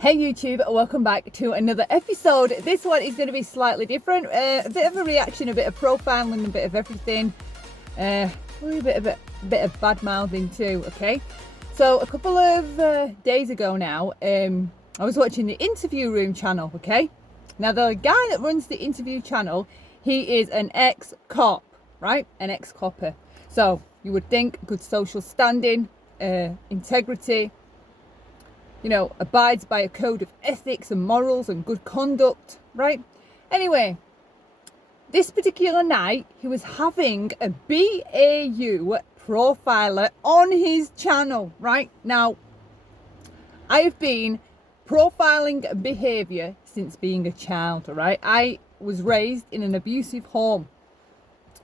Hey YouTube, welcome back to another episode. This one is going to be slightly different, a bit of a reaction, a bit of profiling, a bit of everything, a bit of bad mouthing too. Okay, so a couple of days ago now, I was watching the Interview Room channel. Okay, now the guy that runs the Interview channel, he is an ex-cop, right? An ex-copper. So you would think good social standing, integrity, you know, abides by a code of ethics and morals and good conduct, right? Anyway, this particular night, he was having a BAU profiler on his channel, right? Now, I have been profiling behaviour since being a child, right? I was raised in an abusive home.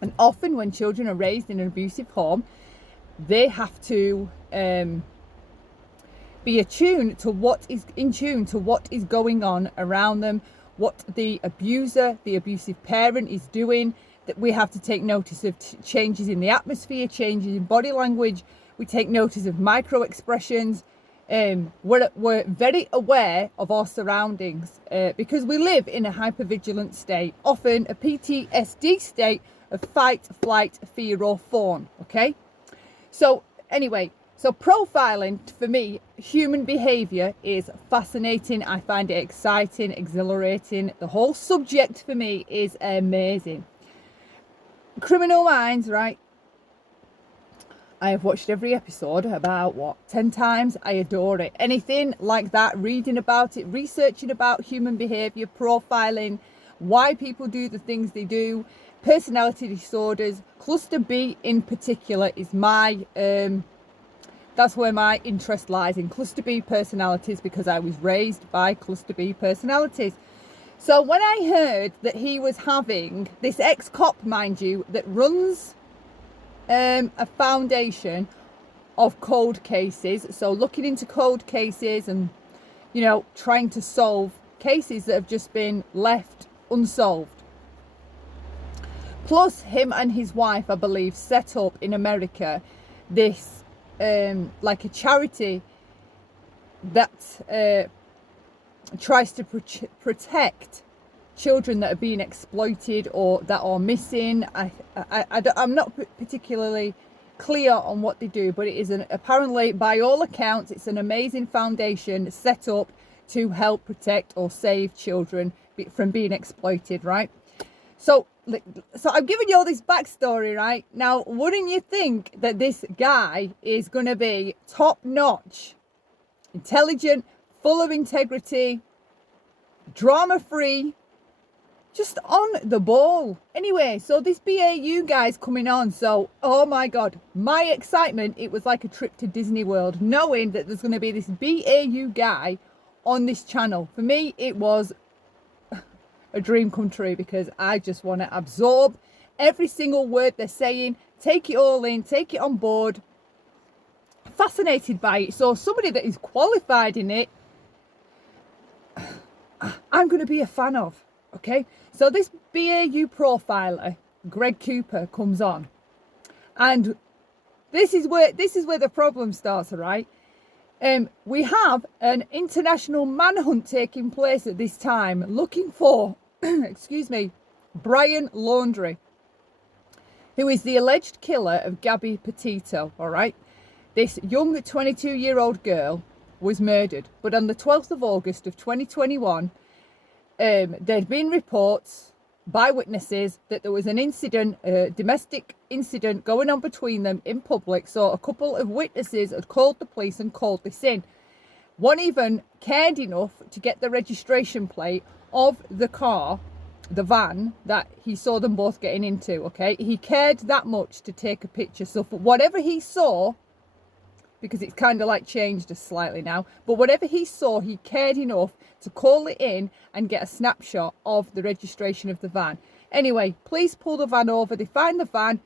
And often when children are raised in an abusive home, they have to be attuned to what is in tune to what is going on around them, what the abuser, the abusive parent is doing. That we have to take notice of changes in the atmosphere, changes in body language. We take notice of micro expressions. We're very aware of our surroundings because we live in a hypervigilant state, often a PTSD state of fight, flight, fear or fawn. Okay, so anyway, so profiling for me, human behaviour is fascinating. I find it exciting, exhilarating. The whole subject for me is amazing. Criminal Minds, right? I have watched every episode about 10 times. I adore it. Anything like that, reading about it, researching about human behaviour, profiling, why people do the things they do, personality disorders, cluster B in particular is my that's where my interest lies, in cluster B personalities, because I was raised by cluster B personalities. So when I heard that he was having this ex-cop, mind you, that runs a foundation of cold cases, so looking into cold cases and, you know, trying to solve cases that have just been left unsolved. Plus him and his wife, I believe, set up in America this like a charity that tries to protect children that are being exploited or that are missing. I'm not particularly clear on what they do, but it is apparently, by all accounts, it's an amazing foundation set up to help protect or save children from being exploited, right? So I'm giving you all this backstory, right? Now, wouldn't you think that this guy is going to be top-notch, intelligent, full of integrity, drama-free, just on the ball? Anyway, so this BAU guy's coming on. So, oh my God, my excitement, it was like a trip to Disney World, knowing that there's going to be this BAU guy on this channel. For me, it was a dream come true, because I just want to absorb every single word they're saying, take it all in, take it on board, fascinated by it. So somebody that is qualified in it, I'm going to be a fan of. Okay, so this BAU profiler, Greg Cooper, comes on, and this is where the problem starts. All right, we have an international manhunt taking place at this time, looking for excuse me, Brian Laundrie, who is the alleged killer of Gabby Petito. All right, this young 22-year-old girl was murdered, but on the 12th of August of 2021, there'd been reports by witnesses that there was an incident, a domestic incident going on between them in public. So a couple of witnesses had called the police and called this in. One even cared enough to get the registration plate of the car, the van that he saw them both getting into. Okay, he cared that much to take a picture. So for whatever he saw, because it's kind of like changed slightly now, but whatever he saw, he cared enough to call it in and get a snapshot of the registration of the van. Anyway, police pull the van over, they find the van,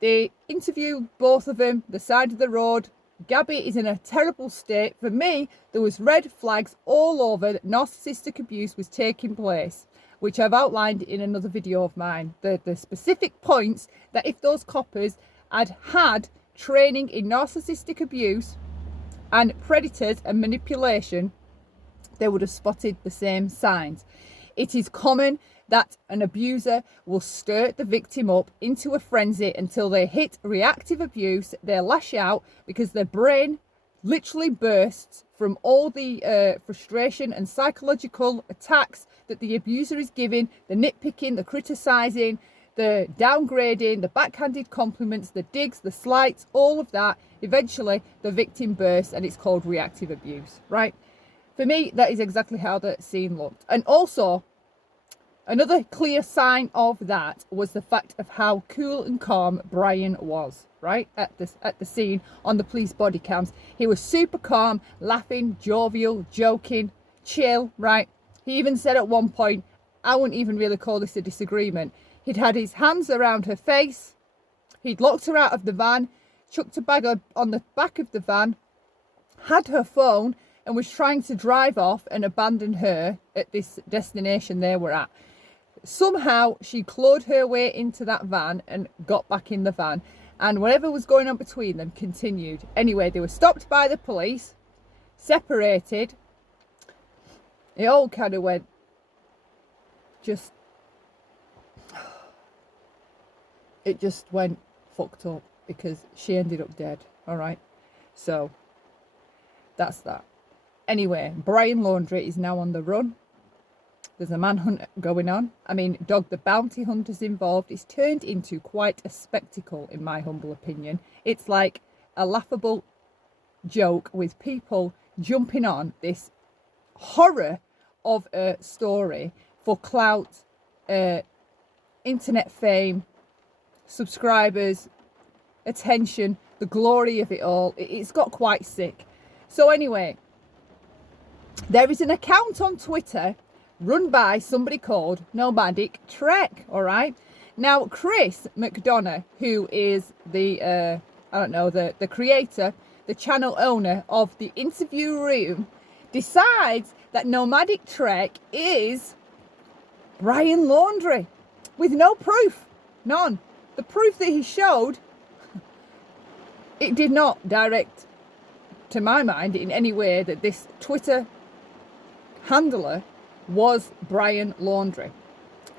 they interview both of them, the side of the road. Gabby is in a terrible state. For me, there was red flags all over that narcissistic abuse was taking place, which I've outlined in another video of mine. The specific points that if those coppers had training in narcissistic abuse and predators and manipulation, they would have spotted the same signs. It is common that an abuser will stir the victim up into a frenzy until they hit reactive abuse. They lash out because their brain literally bursts from all the frustration and psychological attacks that the abuser is giving, the nitpicking, the criticising, the downgrading, the backhanded compliments, the digs, the slights, all of that. Eventually, the victim bursts and it's called reactive abuse, right? For me, that is exactly how the scene looked. And also, another clear sign of that was the fact of how cool and calm Brian was, right? At the scene on the police body cams. He was super calm, laughing, jovial, joking, chill, right? He even said at one point, I wouldn't even really call this a disagreement. He'd had his hands around her face. He'd locked her out of the van, chucked a bag on the back of the van, had her phone, and was trying to drive off and abandon her at this destination they were at. Somehow she clawed her way into that van and got back in the van, and whatever was going on between them continued. Anyway, they were stopped by the police, separated. It all kind of went it just went fucked up because she ended up dead. All right, so that's that. Anyway, Brian Laundrie is now on the run. There's a manhunt going on. I mean, Dog the Bounty Hunter's involved. It's turned into quite a spectacle, in my humble opinion. It's like a laughable joke with people jumping on this horror of a story for clout, internet fame, subscribers, attention, the glory of it all. It's got quite sick. So anyway, there is an account on Twitter run by somebody called Nomadic Trek, all right? Now, Chris McDonough, who is the creator, the channel owner of the Interview Room, decides that Nomadic Trek is Brian Laundrie with no proof, none. The proof that he showed, it did not direct, to my mind, in any way that this Twitter handler was Brian Laundrie.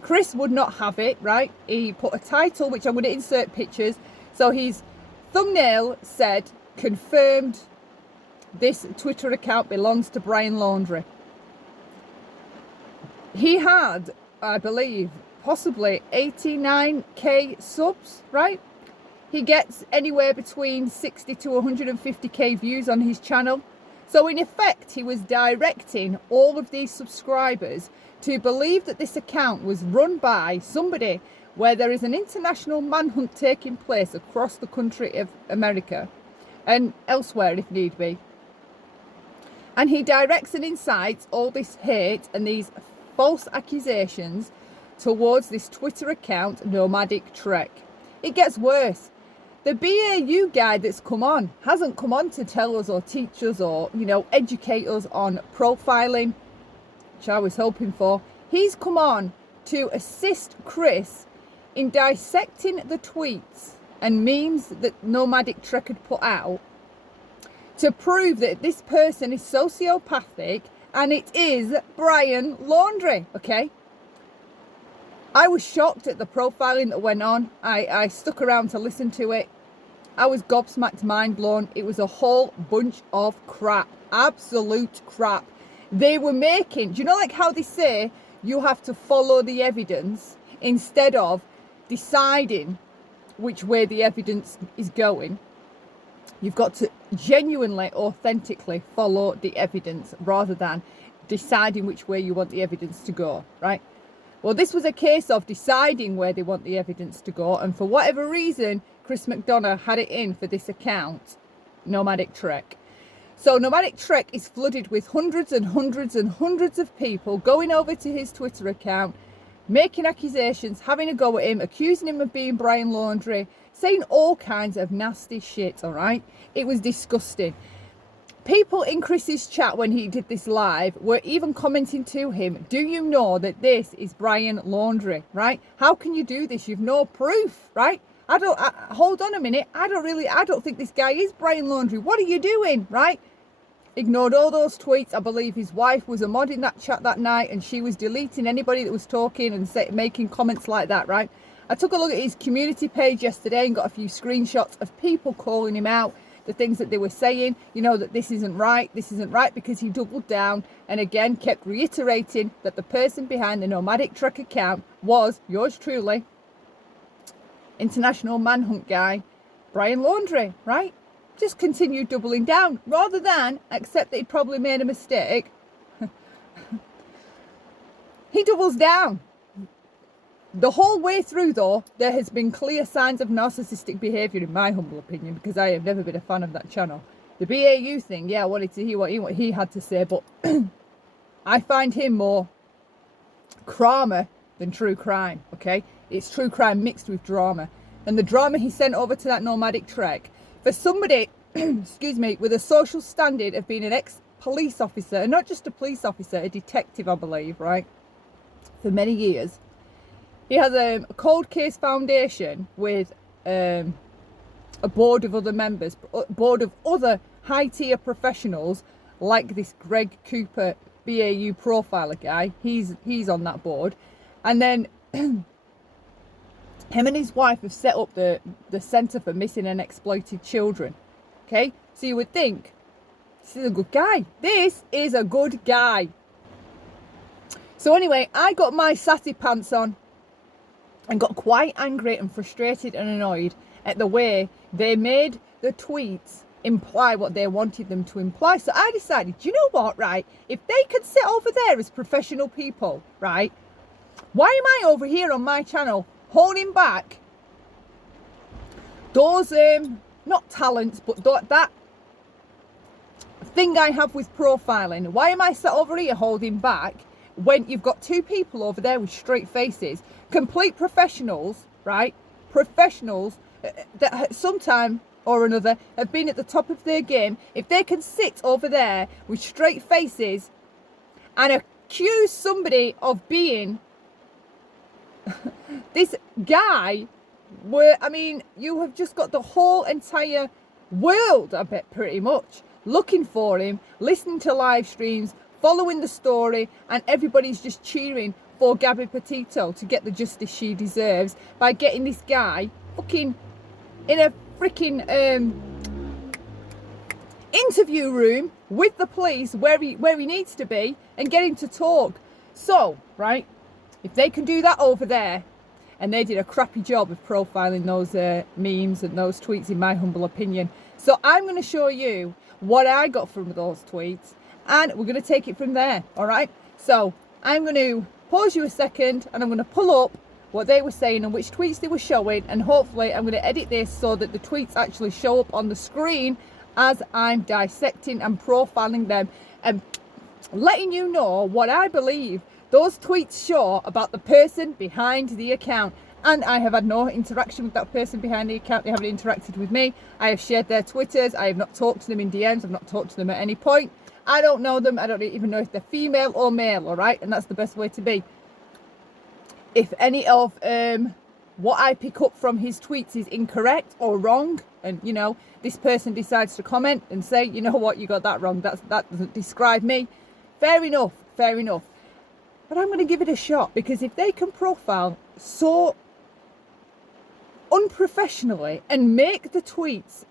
Chris would not have it, right? He put a title, which I'm going to insert pictures. So his thumbnail said, confirmed this Twitter account belongs to Brian Laundrie. He had, I believe, possibly 89k subs, right? He gets anywhere between 60 to 150k views on his channel. So in effect, he was directing all of these subscribers to believe that this account was run by somebody where there is an international manhunt taking place across the country of America and elsewhere if need be. And he directs and incites all this hate and these false accusations towards this Twitter account, Nomadic Trek. It gets worse. The BAU guy that's come on hasn't come on to tell us or teach us or, educate us on profiling, which I was hoping for. He's come on to assist Chris in dissecting the tweets and memes that Nomadic Trek had put out to prove that this person is sociopathic and it is Brian Laundrie, okay? I was shocked at the profiling that went on. I stuck around to listen to it. I was gobsmacked, mind blown. It was a whole bunch of crap. Absolute crap. They were making, do you know like how they say you have to follow the evidence instead of deciding which way the evidence is going? You've got to genuinely, authentically follow the evidence rather than deciding which way you want the evidence to go, right? Well, this was a case of deciding where they want the evidence to go, and for whatever reason, Chris McDonough had it in for this account, Nomadic Trek. So Nomadic Trek is flooded with hundreds and hundreds and hundreds of people going over to his Twitter account, making accusations, having a go at him, accusing him of being Brian Laundrie, saying all kinds of nasty shit, all right? It was disgusting. People in Chris's chat when he did this live were even commenting to him, do you know that this is Brian Laundrie, right? How can you do this? You've no proof, right? Hold on a minute. I don't think this guy is Brian Laundrie. What are you doing, right? ignored all those tweets. I believe his wife was a mod in that chat that night, and she was deleting anybody that was talking and making comments like that, right? I took a look at his community page yesterday and got a few screenshots of people calling him out, the things that they were saying, you know, that this isn't right, because he doubled down and again kept reiterating that the person behind the Nomadic Trek account was yours truly, international manhunt guy, Brian Laundrie, right? Just continued doubling down rather than accept that he'd probably made a mistake. He doubles down. The whole way through, though, there has been clear signs of narcissistic behaviour, in my humble opinion, because I have never been a fan of that channel. The BAU thing, yeah, I wanted to hear what he had to say, but I find him more drama than true crime, okay? It's true crime mixed with drama. And the drama he sent over to that Nomadic Trek, for somebody, excuse me, with a social standard of being an ex-police officer, and not just a police officer, a detective, I believe, right, for many years. He has a cold case foundation with a board of other members, board of other high-tier professionals, like this Greg Cooper BAU profiler guy. He's on that board. And then him and his wife have set up the Centre for Missing and Exploited Children. Okay? So you would think, this is a good guy. This is a good guy. So anyway, I got my sassy pants on and got quite angry and frustrated and annoyed at the way they made the tweets imply what they wanted them to imply. So I decided, you know what, right? If they could sit over there as professional people, right? Why am I over here on my channel holding back those, not talents, but that thing I have with profiling? Why am I sat over here holding back when you've got two people over there with straight faces, complete professionals, right? Professionals that sometime or another have been at the top of their game. If they can sit over there with straight faces and accuse somebody of being this guy, where, I mean, you have just got the whole entire world, I bet, pretty much, looking for him, listening to live streams, following the story, and everybody's just cheering for Gabby Petito to get the justice she deserves by getting this guy fucking in a freaking interview room with the police where he needs to be and get him to talk. So, right, if they can do that over there, and they did a crappy job of profiling those memes and those tweets, in my humble opinion. So I'm going to show you what I got from those tweets, and we're going to take it from there, all right? So I'm going to pause you a second, and I'm going to pull up what they were saying and which tweets they were showing, and hopefully I'm going to edit this so that the tweets actually show up on the screen as I'm dissecting and profiling them and letting you know what I believe those tweets show about the person behind the account. And I have had no interaction with that person behind the account. They haven't interacted with me. I have shared their Twitters. I have not talked to them in DMs. I've not talked to them at any point. I don't know them. I don't even know if they're female or male, all right? And that's the best way to be. If any of what I pick up from his tweets is incorrect or wrong, and, you know, this person decides to comment and say, you know what, you got that wrong, that doesn't describe me, fair enough, fair enough. But I'm going to give it a shot, because if they can profile so unprofessionally and make the tweets,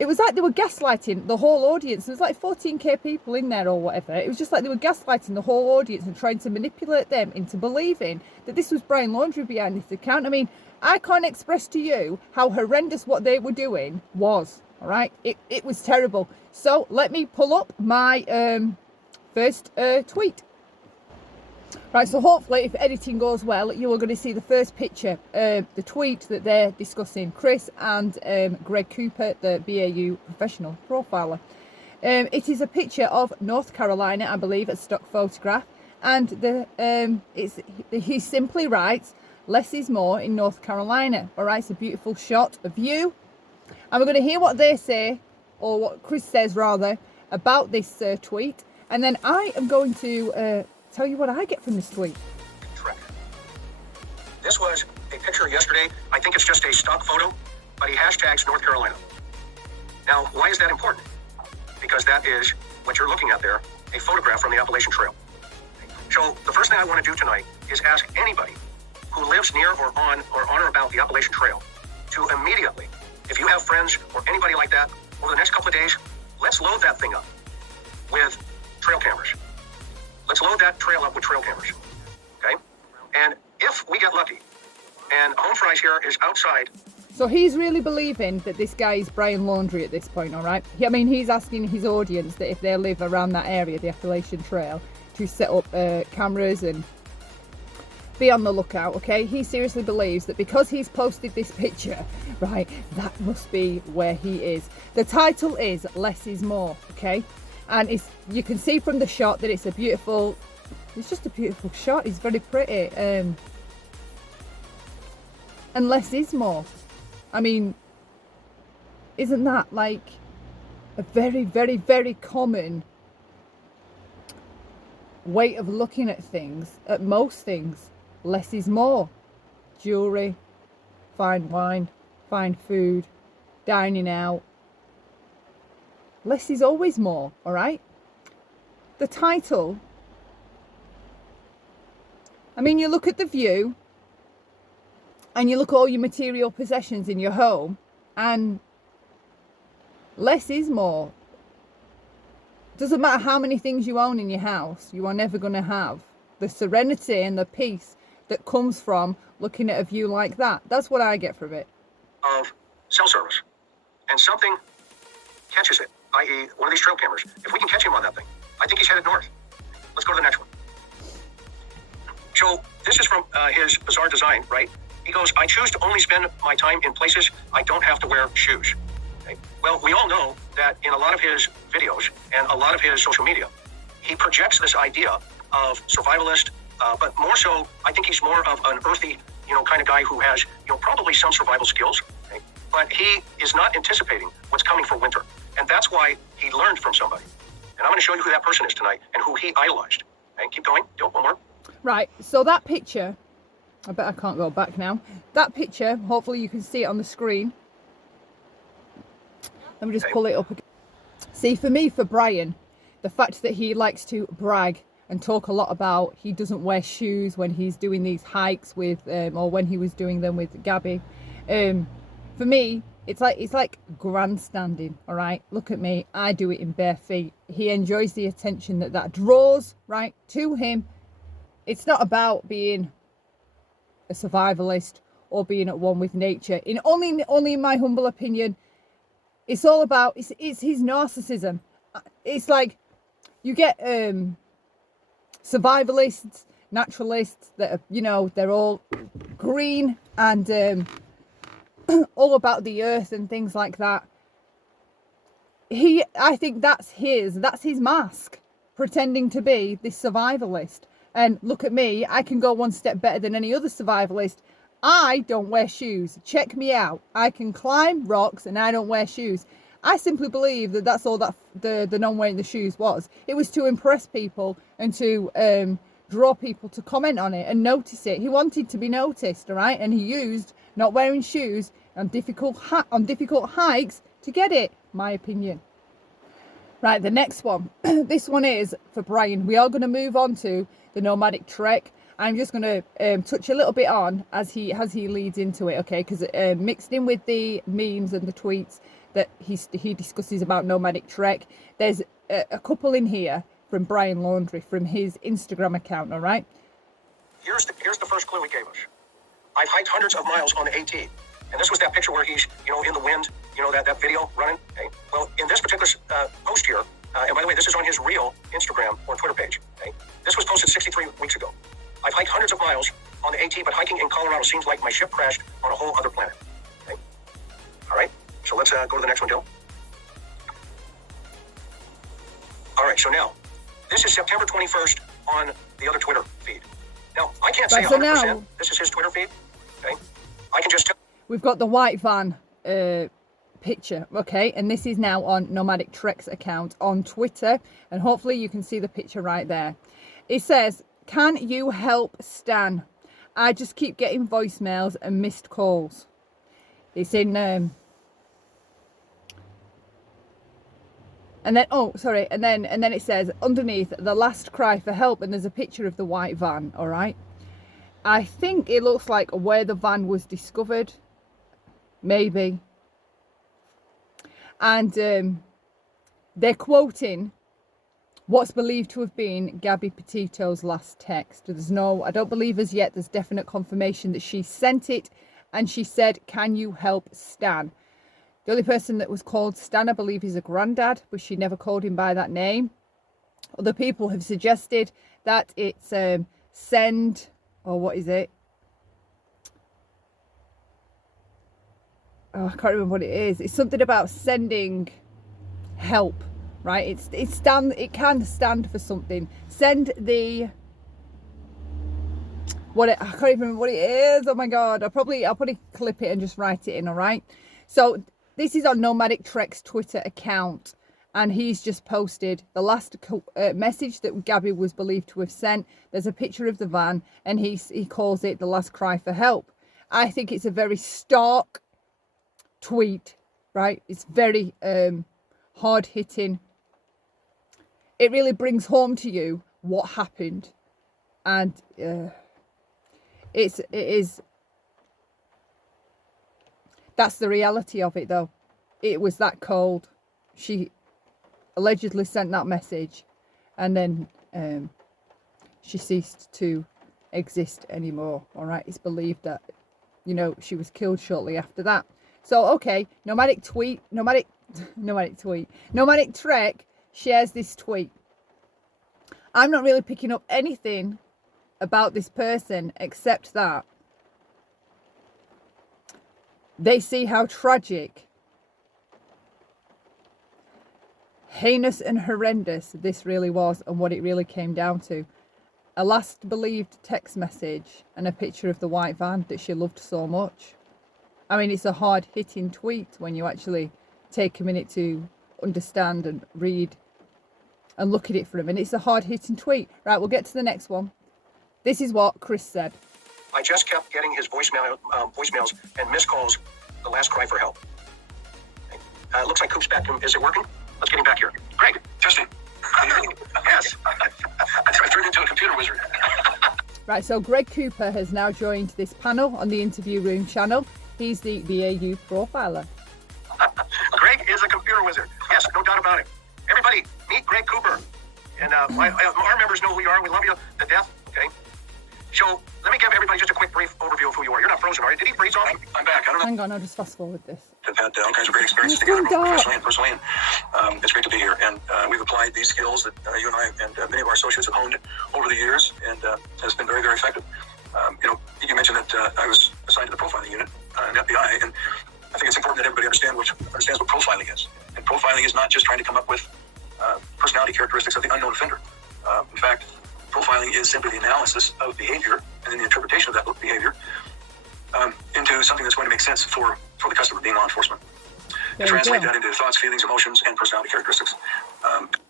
it was like they were gaslighting the whole audience. There was like 14k people in there or whatever. It was just like they were gaslighting the whole audience and trying to manipulate them into believing that this was Brian Laundrie behind this account. I mean, I can't express to you how horrendous what they were doing was, all right? It was terrible. So let me pull up my first tweet. Right, so hopefully if editing goes well, you are going to see the first picture, the tweet that they're discussing, Chris and Greg Cooper, the BAU professional profiler. It is a picture of North Carolina, I believe, a stock photograph, and he simply writes, "Less is more in North Carolina." All right, it's a beautiful shot, a view, and we're going to hear what they say, or what Chris says rather, about this tweet, and then I am going to tell you what I get from this tweet. Trek. This was a picture yesterday. I think it's just a stock photo, but he hashtags North Carolina. Now, why is that important? because that is what you're looking at there, a photograph from the Appalachian Trail. So the first thing I want to do tonight is ask anybody who lives near or on or about the Appalachian Trail to immediately, if you have friends or anybody like that, over the next couple of days, let's load that thing up with trail cameras. Let's load that trail up with trail cameras, okay? And if we get lucky, and Home Fries here is outside. So he's really believing that this guy is Brian Laundrie at this point, all right? I mean, he's asking his audience that if they live around that area, the Appalachian Trail, to set up cameras and be on the lookout, okay? He seriously believes that because he's posted this picture, right, that must be where he is. The title is Less is More, okay? And you can see from the shot that it's just a beautiful shot. It's very pretty. And less is more. I mean, isn't that like a very, very, very common way of looking at things, at most things? Less is more. Jewellery, fine wine, fine food, dining out. Less is always more, all right? The title, I mean, you look at the view and you look at all your material possessions in your home, and less is more. Doesn't matter how many things you own in your house, you are never going to have the serenity and the peace that comes from looking at a view like that. That's what I get from it. Of cell service, and something catches it, i.e. one of these trail cameras. If we can catch him on that thing, I think he's headed north. Let's go to the next one. So this is from his bizarre design, right? He goes, I choose to only spend my time in places I don't have to wear shoes. Okay? Well, we all know that in a lot of his videos and a lot of his social media, he projects this idea of survivalist, but more so, I think he's more of an earthy, kind of guy who has, probably some survival skills. Okay? But he is not anticipating what's coming for winter. And that's why he learned from somebody. And I'm going to show you who that person is tonight and who he idolized. Okay? Keep going. Do one more. Right. So that picture, I bet I can't go back now. That picture, hopefully you can see it on the screen. Let me just pull it up again. See, for Brian, the fact that he likes to brag and talk a lot about he doesn't wear shoes when he's doing these hikes with, or when he was doing them with Gabby. For me, it's like grandstanding, all right? Look at me, I do it in bare feet. He enjoys the attention that draws, right, to him. It's not about being a survivalist or being at one with nature. Only in my humble opinion, it's all about, it's his narcissism. It's like you get survivalists, naturalists that are, they're all green and all about the earth and things like that. I think that's his mask, pretending to be this survivalist. And look at me, I can go one step better than any other survivalist. I don't wear shoes. Check me out. I can climb rocks and I don't wear shoes. I simply believe that that's all that the non wearing the shoes was. It was to impress people and to draw people to comment on it and notice it. He wanted to be noticed, all right? And he used not wearing shoes on difficult hikes to get it, my opinion. Right, the next one. This one is for Brian. We are going to move on to the Nomadic trek. I'm just going to touch a little bit on as he leads into it, okay? Because mixed in with the memes and the tweets that he discusses about Nomadic trek, there's a couple in here from Brian Laundrie from his Instagram account, all right? Here's the first clue he gave us. I've hiked hundreds of miles on the AT. And this was that picture where he's, in the wind, that video running. Okay? Well, in this particular post here, and by the way, this is on his real Instagram or Twitter page. Okay? This was posted 63 weeks ago. I've hiked hundreds of miles on the AT, but hiking in Colorado seems like my ship crashed on a whole other planet. Okay? All right, so let's go to the next one, Dill. All right, so now, this is September 21st on the other Twitter feed. Now, I can't say 100% this is his Twitter feed. Okay? I can just tell. We've got the white van picture, okay? And this is now on Nomadic Trek's account on Twitter. And hopefully you can see the picture right there. It says, can you help Stan? I just keep getting voicemails and missed calls. It's in And then, oh, sorry, and then it says underneath the last cry for help, and there's a picture of the white van. All right, I think it looks like where the van was discovered, maybe. And they're quoting what's believed to have been Gabby Petito's last text. There's no, I don't believe as yet there's definite confirmation that she sent it, and she said, "Can you help Stan?" The only person that was called Stan, I believe, is a granddad, but she never called him by that name. Other people have suggested that it's send, or what is it? Oh, I can't remember what it is. It's something about sending help, right? It can stand for something. Send the, I can't even remember what it is. Oh my God, I'll probably clip it and just write it in. All right. So this is on Nomadic Trek's Twitter account, and he's just posted the last message that Gabby was believed to have sent. There's a picture of the van, and he calls it the last cry for help. I think it's a very stark tweet, right? It's very hard hitting. It really brings home to you what happened, and it is. That's the reality of it, though. It was that cold. She allegedly sent that message, and then she ceased to exist anymore. All right, it's believed that, you know, she was killed shortly after that. So, okay, Nomadic Trek shares this tweet. I'm not really picking up anything about this person except that they see how tragic, heinous and horrendous this really was, and what it really came down to. A last believed text message and a picture of the white van that she loved so much. I mean, it's a hard hitting tweet when you actually take a minute to understand and read and look at it for a minute. It's a hard hitting tweet. Right, we'll get to the next one. This is what Chris said. I just kept getting his voicemails and missed calls. The last cry for help. Looks like Coop's back. Is it working? Let's get him back here. Greg, testing. Yes. I turned into a computer wizard. Right, so Greg Cooper has now joined this panel on the Interview Room channel. He's the BAU profiler. Greg is a computer wizard. Yes, no doubt about it. Everybody, meet Greg Cooper. And our members know who you are. We love you to death. Okay. So let me give everybody just a quick brief overview of who you are. You're not frozen, are you? Did he freeze on me? I'm back. I don't know. Hang on, I'll just fast forward this. I've had all kinds of great experiences together, both professionally and personally. And it's great to be here. And we've applied these skills that you and I and many of our associates have honed over the years, and has been very, very effective. You mentioned that I was assigned to the profiling unit in the FBI, and I think it's important that everybody understands what profiling is. And profiling is not just trying to come up with personality characteristics of the unknown offender. In fact, profiling is simply the analysis of behavior and then the interpretation of that behavior into something that's going to make sense for the customer, being law enforcement. And translate that into thoughts, feelings, emotions, and personality characteristics.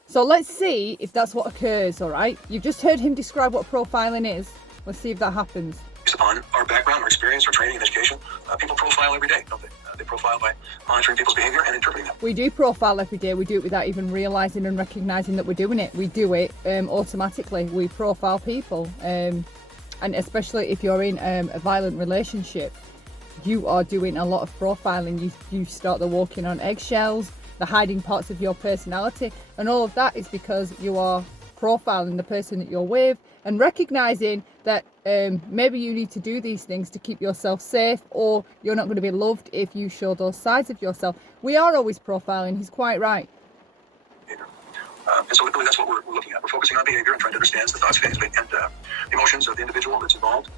So let's see if that's what occurs, all right? You've just heard him describe what profiling is. Let's see if that happens. Based upon our background, our experience, our training and education, people profile every day, don't they? They profile by monitoring people's behavior and interpreting them. We do profile every day. We do it without even realising and recognising that we're doing it. We do it automatically. We profile people. And especially if you're in a violent relationship, you are doing a lot of profiling. You start the walking on eggshells, the hiding parts of your personality. And all of that is because you are profiling the person that you're with and recognising that maybe you need to do these things to keep yourself safe, or you're not going to be loved if you show those sides of yourself. We are always profiling. He's quite right. And so really that's what we're looking at. We're focusing on behavior and trying to understand the thoughts, feelings, and emotions of the individual that's involved,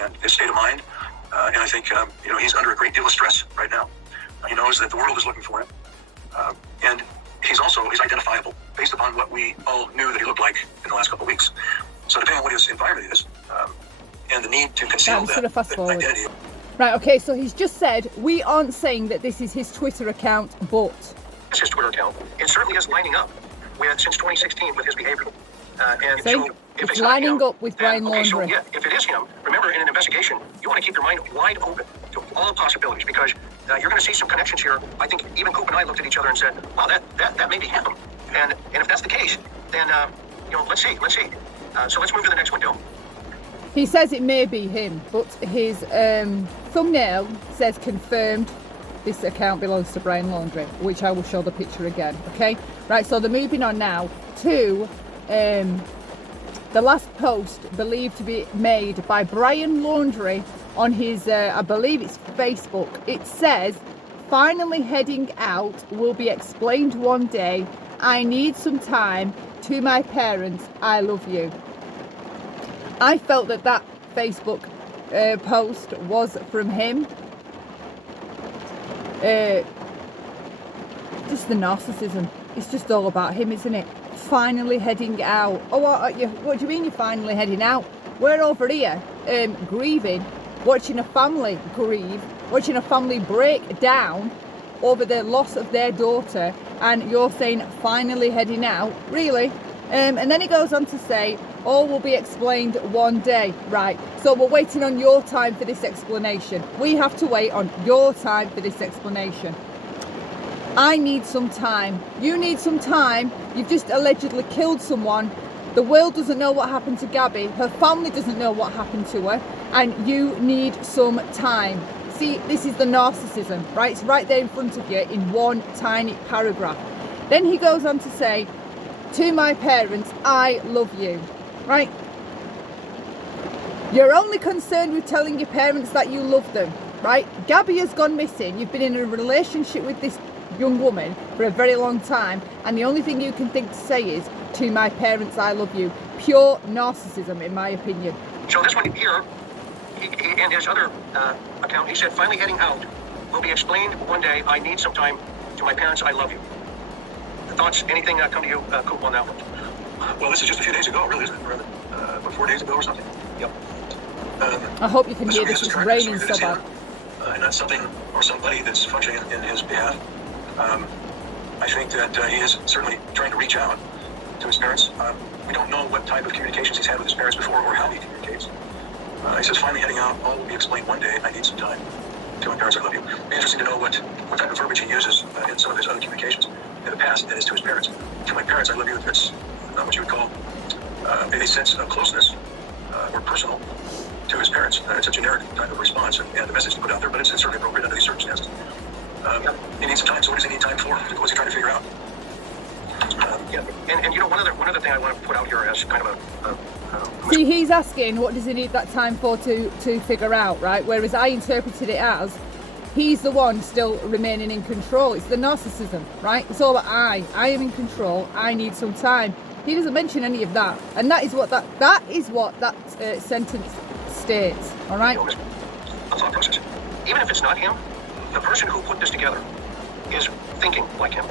and his state of mind. And I think he's under a great deal of stress right now. He knows that the world is looking for him, and he's identifiable based upon what we all knew that he looked like in the last couple of weeks. So depending on what his environment is, and the need to conceal that identity. Right, okay, so he's just said, we aren't saying that this is his Twitter account, but... It's his Twitter account. It certainly is lining up since 2016 with his behavior. And so if it's lining up with Brian Laundrie. So yeah, if it is him, remember in an investigation, you want to keep your mind wide open to all possibilities, because you're going to see some connections here. I think even Coop and I looked at each other and said, "Wow, that may be him." And if that's the case, then let's see. So let's move to the next one, Bill. He says it may be him, but his thumbnail says confirmed. This account belongs to Brian Laundrie, which I will show the picture again. Okay, right. So they're moving on now to the last post believed to be made by Brian Laundrie on his, I believe it's Facebook. It says, "Finally heading out, will be explained one day. I need some time. To my parents, I love you." I felt that Facebook post was from him. Just the narcissism. It's just all about him, isn't it? Finally heading out. Oh, what do you mean you're finally heading out? We're over here grieving, watching a family grieve, watching a family break down over the loss of their daughter, and you're saying finally heading out? Really? And then he goes on to say, all will be explained one day. Right, so we're waiting on your time for this explanation. We have to wait on your time for this explanation. I need some time. You need some time. You've just allegedly killed someone. The world doesn't know what happened to Gabby. Her family doesn't know what happened to her. And you need some time. See, this is the narcissism, right? It's right there in front of you in one tiny paragraph. Then he goes on to say, to my parents, I love you, right? You're only concerned with telling your parents that you love them, right? Gabby has gone missing. You've been in a relationship with this young woman for a very long time, and the only thing you can think to say is, to my parents, I love you. Pure narcissism, in my opinion. So this one here, he in his other account, he said, finally heading out, will be explained one day. I need some time. To my parents, I love you. Thoughts? Anything come to you, Coop, on that one? Well, this is just a few days ago, really, isn't it? About 4 days ago or something. Yep. I hope you can hear this. It's raining so bad. And not something or somebody that's functioning in his behalf. I think that he is certainly trying to reach out to his parents. We don't know what type of communications he's had with his parents before or how he communicates. He says, finally heading out, all will be explained one day. I need some time. To my parents, I love you. It'd be interesting to know what type of verbiage he uses in some of his other communications in the past, that is to his parents. To my parents, I love you. It's not what you would call a sense of closeness or personal to his parents. It's a generic type of response and a message to put out there, but it's certainly appropriate under these circumstances. He needs some time, so what does he need time for? What's he trying to figure out? And one other thing I want to put out here as kind of a See, he's asking what does he need that time for to figure out, right? Whereas I interpreted it as he's the one still remaining in control. It's the narcissism, right? It's all about I am in control. I need some time. He doesn't mention any of that, and that is what that sentence states. All right. a thought process. Even if it's not him, the person who put this together is thinking like him.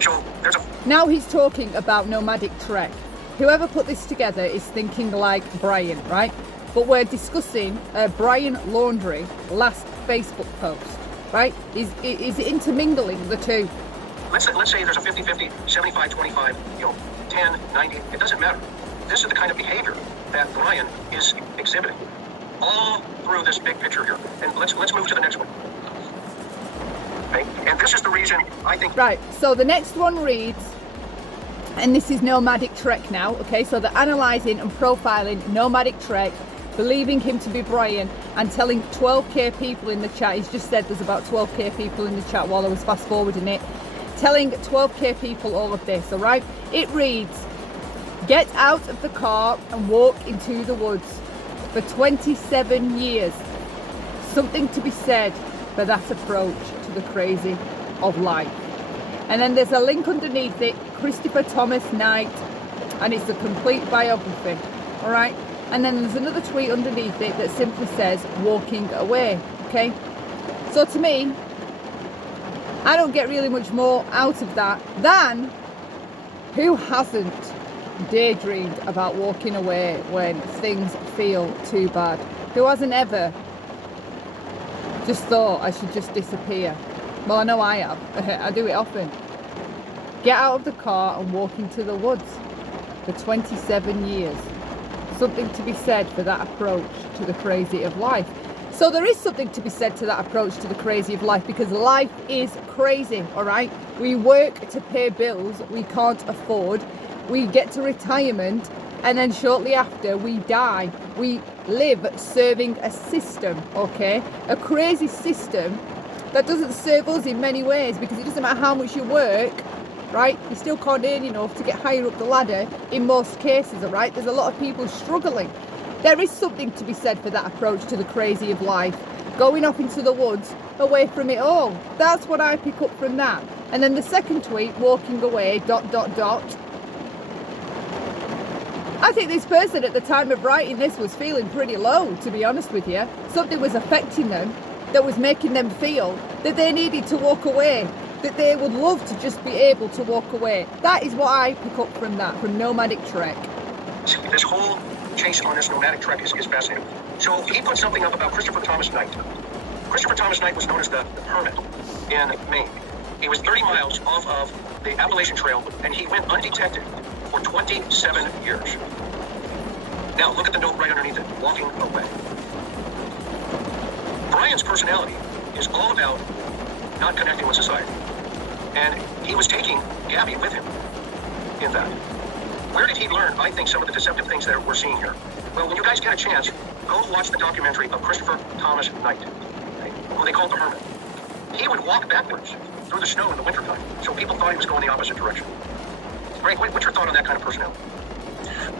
So there's a Now he's talking about Nomadic Trek. Whoever put this together is thinking like Brian, right? But we're discussing Brian Laundrie last Facebook post, right? Is intermingling the two. let's say there's a 50-50, 75-25, 10, 90. It doesn't matter. This is the kind of behavior that Brian is exhibiting all through this big picture here. And let's move to the next one. Okay? And this is the reason I think. Right. So the next one reads, and this is Nomadic Trek now. Okay. So they're analysing and profiling Nomadic Trek, believing him to be Brian, and telling 12k people in the chat. He's just said there's about 12k people in the chat while I was fast forwarding it. Telling 12k people all of this. All right. It reads, get out of the car and walk into the woods. For 27 years. Something to be said for that approach to the crazy of life. And then there's a link underneath it, Christopher Thomas Knight, and it's a complete biography. All right. And then there's another tweet underneath it that simply says walking away. Okay. So to me, I don't get really much more out of that than who hasn't daydreamed about walking away when things feel too bad? Who hasn't ever just thought I should just disappear? Well, I know I have. I do it often. Get out of the car and walk into the woods for 27 years. Something to be said for that approach to the crazy of life. So there is something to be said to that approach to the crazy of life, because life is crazy, all right? We work to pay bills we can't afford. We get to retirement, and then shortly after we die. We live serving a system, okay? A crazy system that doesn't serve us in many ways, because it doesn't matter how much you work, right? You still can't earn enough to get higher up the ladder in most cases, all right? There's a lot of people struggling. There is something to be said for that approach to the crazy of life. Going off into the woods, away from it all. That's what I pick up from that. And then the second tweet, walking away, ... I think this person at the time of writing this was feeling pretty low, to be honest with you. Something was affecting them that was making them feel that they needed to walk away, that they would love to just be able to walk away. That is what I pick up from that, from Nomadic Trek. This whole chase on this nomadic trek is fascinating. So he put something up about Christopher Thomas Knight. Christopher Thomas Knight was known as the Hermit in Maine. He was 30 miles off of the Appalachian Trail, and he went undetected for 27 years. Now, look at the note right underneath it, walking away. Brian's personality is all about not connecting with society. And he was taking Gabby with him in that. Where did he learn, I think, some of the deceptive things that we're seeing here? Well, when you guys get a chance, go watch the documentary of Christopher Thomas Knight, okay, who they called the Hermit. He would walk backwards through the snow in the wintertime, so people thought he was going the opposite direction. Greg, what's your thought on that kind of personality?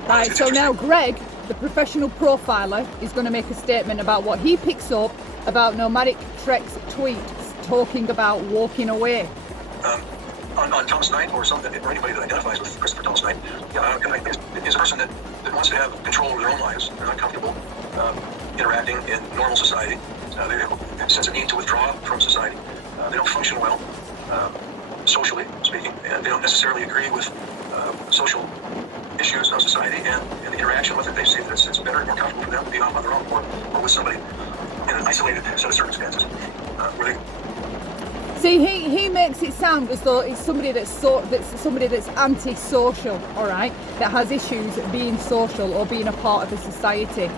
Right, so now Greg, the professional profiler, is going to make a statement about what he picks up about Nomadic Trek's tweets talking about walking away. On Thomas Knight, or anybody that identifies with Christopher Thomas Knight, is a person that wants to have control over their own lives. They're not comfortable interacting in normal society. They have a sense of need to withdraw from society. They don't function well, socially speaking, and they don't necessarily agree with social issues of society and the interaction with it. They see that it's better and more comfortable for them to be off on their own or with somebody in an isolated set of circumstances where they. See, he makes it sound as though it's somebody that's anti-social, all right, that has issues being social or being a part of a society.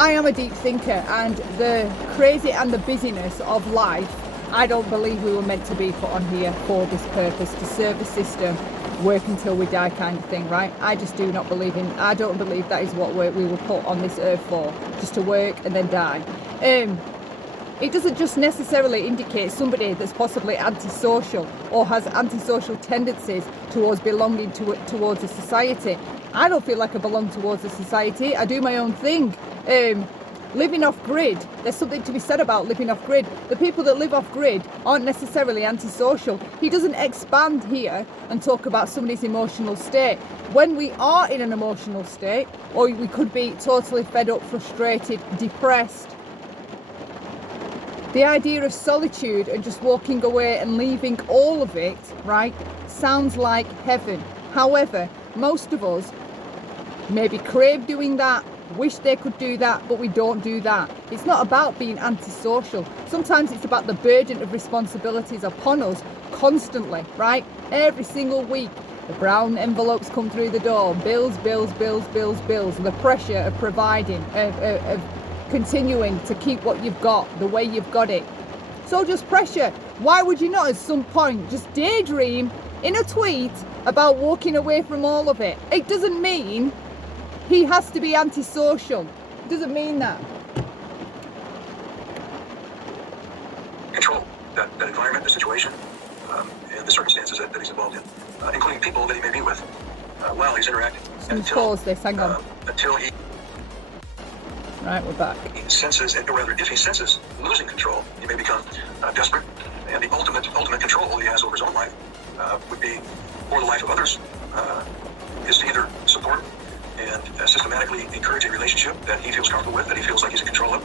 I am a deep thinker, and the crazy and the busyness of life, I don't believe we were meant to be put on here for this purpose, to serve the system, work until we die kind of thing, right? I just do not believe I don't believe that is what we were put on this earth for, just to work and then die. It doesn't just necessarily indicate somebody that's possibly antisocial or has antisocial tendencies towards belonging towards a society. I don't feel like I belong towards a society. I do my own thing. Living off grid, there's something to be said about living off grid. The people that live off grid aren't necessarily antisocial. He doesn't expand here and talk about somebody's emotional state. When we are in an emotional state, or we could be totally fed up, frustrated, depressed, the idea of solitude and just walking away and leaving all of it, right, sounds like heaven. However, most of us maybe crave doing that, wish they could do that, but we don't do that. It's not about being antisocial. Sometimes it's about the burden of responsibilities upon us constantly, right? Every single week, the brown envelopes come through the door, bills, bills, bills, bills, bills, and the pressure of providing, of continuing to keep what you've got the way you've got it. So just pressure. Why would you not at some point just daydream in a tweet about walking away from all of it? It doesn't mean he has to be antisocial. It doesn't mean that. Control that environment, the situation, and the circumstances that he's involved in, including people that he may be with while he's interacting. Pause this, hang on. Until he Right, we're back. senses, or rather, if he senses losing control, he may become desperate, and the ultimate control he has over his own life would be, or the life of others, is to either support and systematically encourage a relationship that he feels comfortable with, that he feels like he's in control of,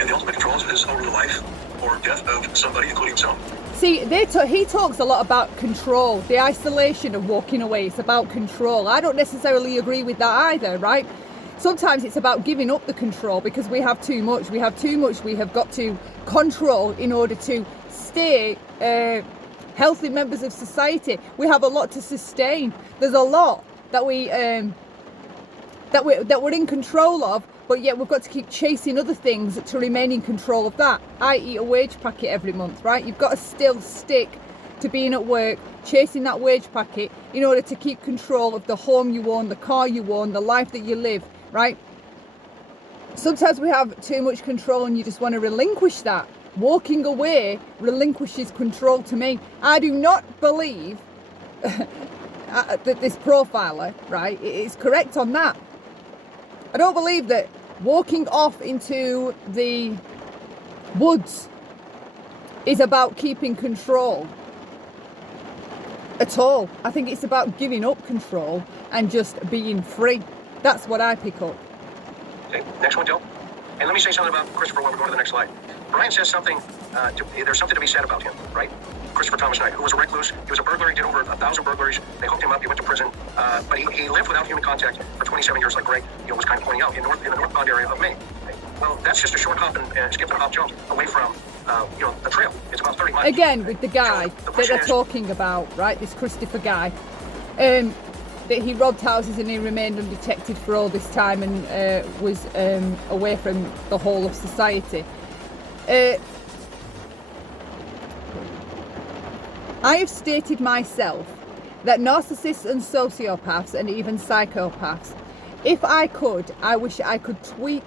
and the ultimate control is over the life or death of somebody, including himself. See, he talks a lot about control, the isolation of walking away. It's about control. I don't necessarily agree with that either, right? Sometimes it's about giving up the control because we have too much. We have got to control in order to stay healthy members of society. We have a lot to sustain. There's a lot that we that we're in control of, but yet we've got to keep chasing other things to remain in control of that, i.e. a wage packet every month, right? You've got to still stick to being at work, chasing that wage packet in order to keep control of the home you own, the car you own, the life that you live, right? Sometimes we have too much control and you just want to relinquish that. Walking away relinquishes control to me. I do not believe that this profiler, right, is correct on that. I don't believe that walking off into the woods is about keeping control at all. I think it's about giving up control and just being free. That's what I pick up. Okay, next one, Dill. And let me say something about Christopher while we're going to the next slide. Brian says something, there's something to be said about him, right? Christopher Thomas Knight, who was a recluse. He was a burglar. He did over 1,000 burglaries. They hooked him up. He went to prison. But he lived without human contact for 27 years, like Greg was kind of pointing out, in the North Pond area of Maine. Well, that's just a short hop and skip and a hop jump away from, the trail. It's about 30 miles. Again, with the guy So that they're talking about, right? This Christopher guy, that he robbed houses and he remained undetected for all this time and was away from the whole of society. I have stated myself that narcissists and sociopaths and even psychopaths, if I could, I wish I could tweak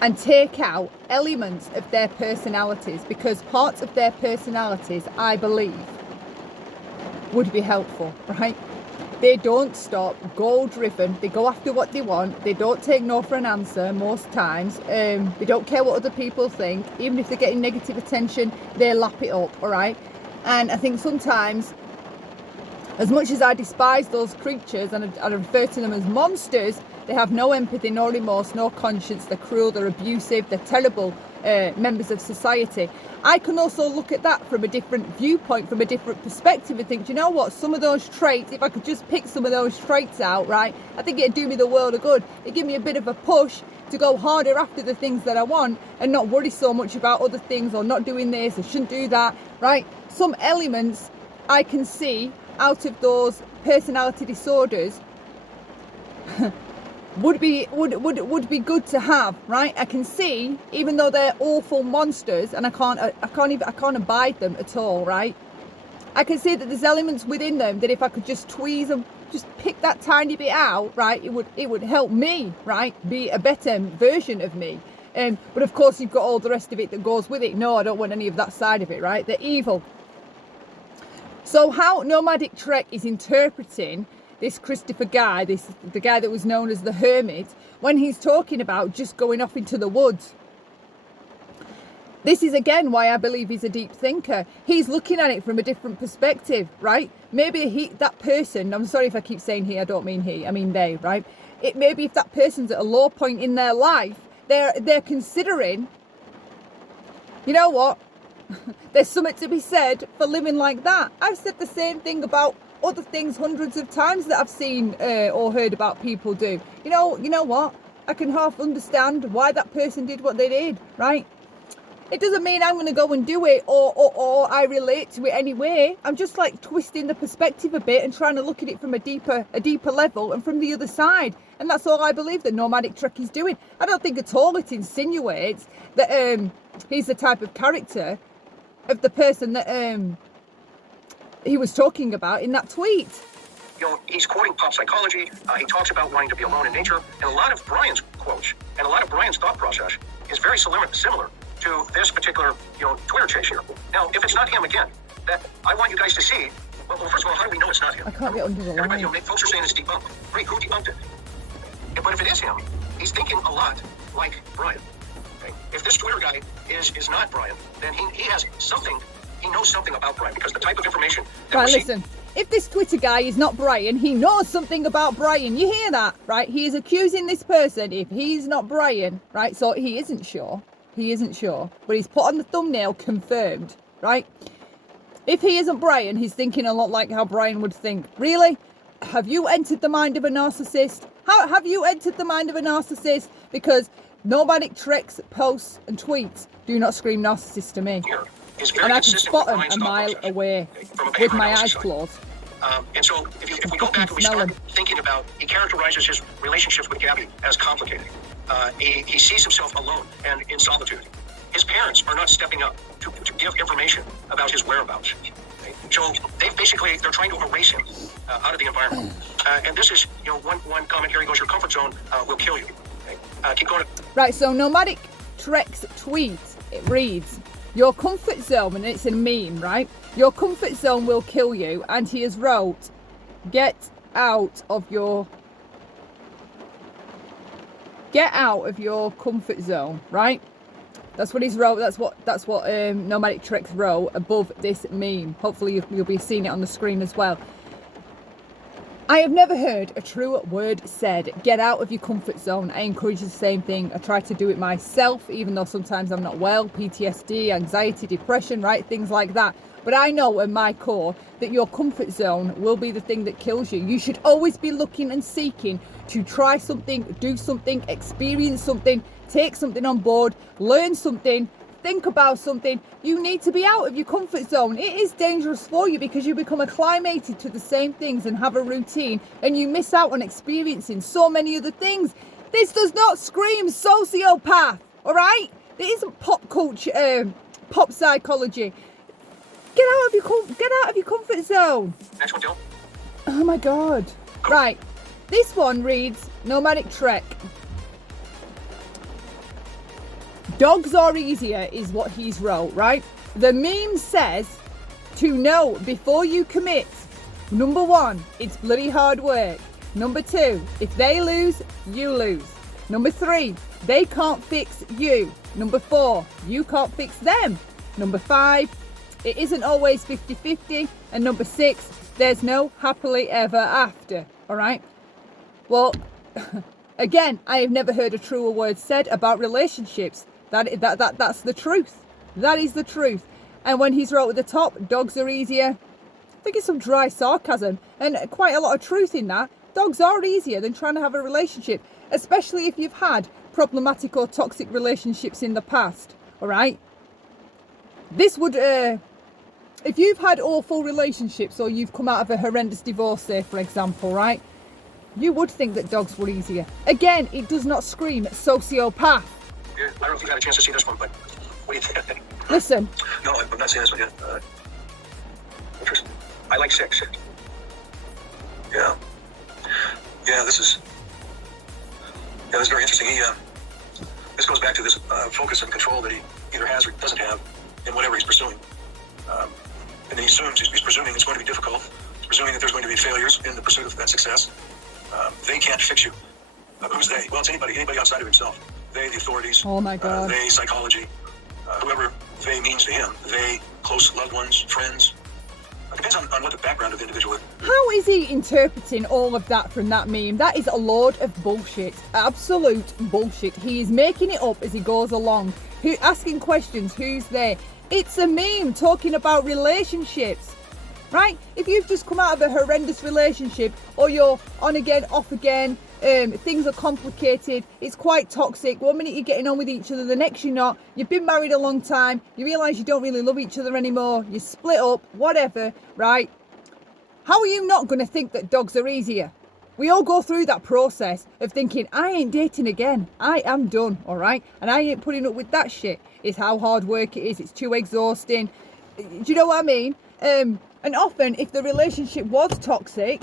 and take out elements of their personalities, because parts of their personalities, I believe, would be helpful, right? They don't stop, goal driven, they go after what they want, they don't take no for an answer most times, they don't care what other people think, even if they're getting negative attention, they lap it up, all right? And I think sometimes, as much as I despise those creatures and I refer to them as monsters, they have no empathy, no remorse, no conscience, they're cruel, they're abusive, they're terrible members of society. I can also look at that from a different viewpoint, from a different perspective, and think, do you know what, some of those traits, if I could just pick some of those traits out, right, I think it'd do me the world of good. It'd give me a bit of a push to go harder after the things that I want and not worry so much about other things, or not doing this, I shouldn't do that, right? Some elements I can see out of those personality disorders would be good to have, right? I can see, even though they're awful monsters and I can't abide them at all, right? I can see that there's elements within them that if I could just tweeze and just pick that tiny bit out, right, it would help me, right, be a better version of me. But of course you've got all the rest of it that goes with it. No, I don't want any of that side of it, right? They're evil. So how Nomadic Trek is interpreting this Christopher guy, the guy that was known as the Hermit, when he's talking about just going off into the woods. This is again why I believe he's a deep thinker. He's looking at it from a different perspective, right? Maybe that person, I'm sorry if I keep saying he, I don't mean he, I mean they, right? It maybe if that person's at a low point in their life, they're considering, you know what, there's something to be said for living like that. I've said the same thing about other things hundreds of times that I've seen or heard about people do. You know what? I can half understand why that person did what they did, right? It doesn't mean I'm going to go and do it or I relate to it anyway. I'm just like twisting the perspective a bit and trying to look at it from a deeper level and from the other side. And that's all I believe that Nomadic Trek is doing. I don't think at all it insinuates that he's the type of character of the person that he was talking about in that tweet. He's quoting pop psychology. He talks about wanting to be alone in nature. And a lot of Brian's quotes and a lot of Brian's thought process is very similar to this particular, Twitter chase here. Now, if it's not him again, that I want you guys to see. Well, first of all, how do we know it's not him? I can't get under the line. Everybody, folks are saying it's debunked. Great, who debunked it? But if it is him, he's thinking a lot like Brian. Okay? If this Twitter guy is not Brian, then he has something. He knows something about Brian, because the type of information that right, listen. If this Twitter guy is not Brian, he knows something about Brian. You hear that, right? He is accusing this person if he's not Brian, right? So he isn't sure. He isn't sure. But he's put on the thumbnail confirmed, right? If he isn't Brian, he's thinking a lot like how Brian would think. Really? Have you entered the mind of a narcissist? How have you entered the mind of a narcissist? Because Nomadic Trek's posts and tweets do not scream narcissist to me. Here is very and I can consistent spot with him Brian's a thought mile process. away From a with my behavioral eyes side. closed. And so if we go back and we start thinking about, he characterizes his relationships with Gabby as complicated. He sees himself alone and in solitude. His parents are not stepping up to give information about his whereabouts. Okay? So they're trying to erase him out of the environment. And this is, one comment here, he goes, your comfort zone will kill you. Okay? Keep going. Right, so Nomadic Trek's tweet, it reads, your comfort zone, and it's a meme, right? Your comfort zone will kill you. And he has wrote, get out of your comfort zone, right? That's what he's wrote. That's what Nomadic Treks wrote above this meme. Hopefully you'll be seeing it on the screen as well. I have never heard a true word said. Get out of your comfort zone. I encourage the same thing. I try to do it myself, even though sometimes I'm not well. PTSD, anxiety, depression, right? Things like that. But I know in my core that your comfort zone will be the thing that kills you. You should always be looking and seeking to try something, do something, experience something, take something on board, learn something, think about something. You need to be out of your comfort zone. It is dangerous for you because you become acclimated to the same things and have a routine, and you miss out on experiencing so many other things. This does not scream sociopath, all right? It isn't pop culture, pop psychology. Get out of your comfort zone. Next one, Dill. Oh my God. Right. This one reads, Nomadic Trek. Dogs are easier is what he's wrote, right? The meme says to know before you commit. Number 1, it's bloody hard work. Number 2, if they lose, you lose. Number 3, they can't fix you. Number 4, you can't fix them. Number 5, it isn't always 50-50. And number 6, there's no happily ever after. All right. Well, again, I have never heard a truer word said about relationships. That's the truth. That is the truth. And when he's wrote at the top, dogs are easier, I think it's some dry sarcasm and quite a lot of truth in that. Dogs are easier than trying to have a relationship, especially if you've had problematic or toxic relationships in the past. All right. This would, if you've had awful relationships or you've come out of a horrendous divorce, say, for example, right? You would think that dogs were easier. Again, it does not scream sociopath. I don't know if you've had a chance to see this one, but what do you think? Listen. No, I'm not seeing this one yet. Interesting. I like 6. Yeah. Yeah, this is very interesting. This goes back to this focus and control that he either has or doesn't have in whatever he's pursuing. And then he assumes, he's presuming it's going to be difficult. He's presuming that there's going to be failures in the pursuit of that success. They can't fix you. Who's they? Well, it's anybody outside of himself. They, the authorities. Oh my God. They, psychology. Whoever they means to him. They, close loved ones, friends. It depends on what the background of the individual is. How is he interpreting all of that from that meme? That is a load of bullshit. Absolute bullshit. He is making it up as he goes along. Asking questions, who's there? It's a meme talking about relationships, right? If you've just come out of a horrendous relationship or you're on again, off again, things are complicated, it's quite toxic. One minute you're getting on with each other, the next you're not. You've been married a long time, you realise you don't really love each other anymore, you split up, whatever, right? How are you not going to think that dogs are easier? We all go through that process of thinking, I ain't dating again, I am done, all right? And I ain't putting up with that shit. It's how hard work it is, it's too exhausting. Do you know what I mean? And often, if the relationship was toxic,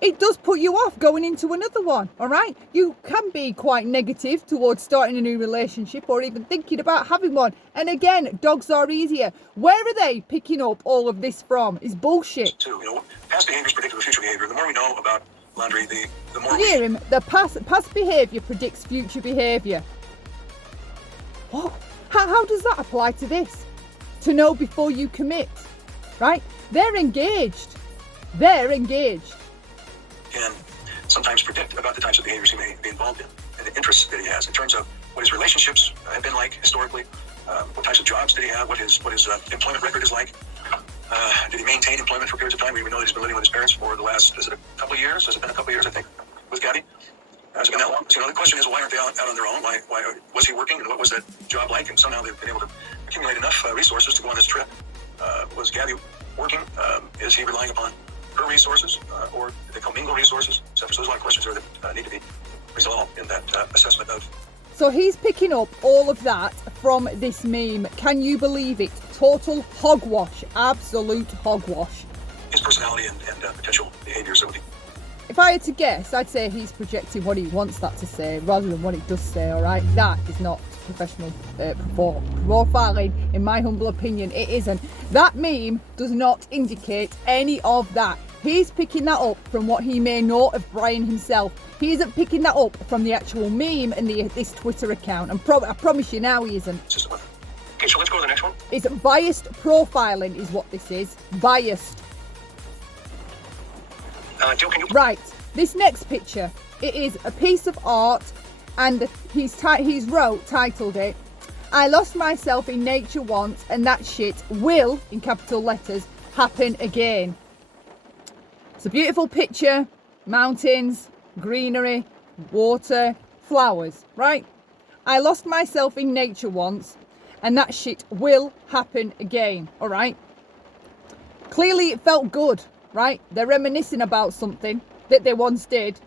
it does put you off going into another one, all right? You can be quite negative towards starting a new relationship or even thinking about having one. And again, dogs are easier. Where are they picking up all of this from? It's bullshit. Too, past behaviors predict the future behavior. The more we know about Landry, the more you hear him? The past behaviour predicts future behaviour. What? How does that apply to this? To know before you commit, right? They're engaged. Can sometimes predict about the types of behaviors he may be involved in and the interests that he has in terms of what his relationships have been like historically, what types of jobs did he have, what his employment record is like. Did he maintain employment for periods of time? We know that he's been living with his parents for the last, is it a couple of years? Has it been a couple of years, I think, with Gabby? Has it been that long? So, the question is, why aren't they out on their own? Why was he working, and what was that job like? And somehow they've been able to accumulate enough resources to go on this trip. Was Gabby working? Is he relying upon her resources, or do they commingle resources? So there's a lot of questions there that need to be resolved in that assessment of. So he's picking up all of that from this meme. Can you believe it? Total hogwash, absolute hogwash. His personality and potential behaviors. So If I had to guess, I'd say he's projecting what he wants that to say rather than what it does say, all right? That is not professional profiling, in my humble opinion. It isn't. That meme does not indicate any of that. He's picking that up from what he may know of Brian himself. He isn't picking that up from the actual meme and this Twitter account. And I promise you now he isn't. Okay, so let's go to the next one. It's biased profiling is what this is. Biased. Jill, can you... Right, this next picture, it is a piece of art, and he's titled it, I lost myself in nature once, and that shit will, in capital letters, happen again. It's a beautiful picture, mountains, greenery, water, flowers, right? I lost myself in nature once, and that shit will happen again, all right? Clearly it felt good. Right? They're reminiscing about something that they once did.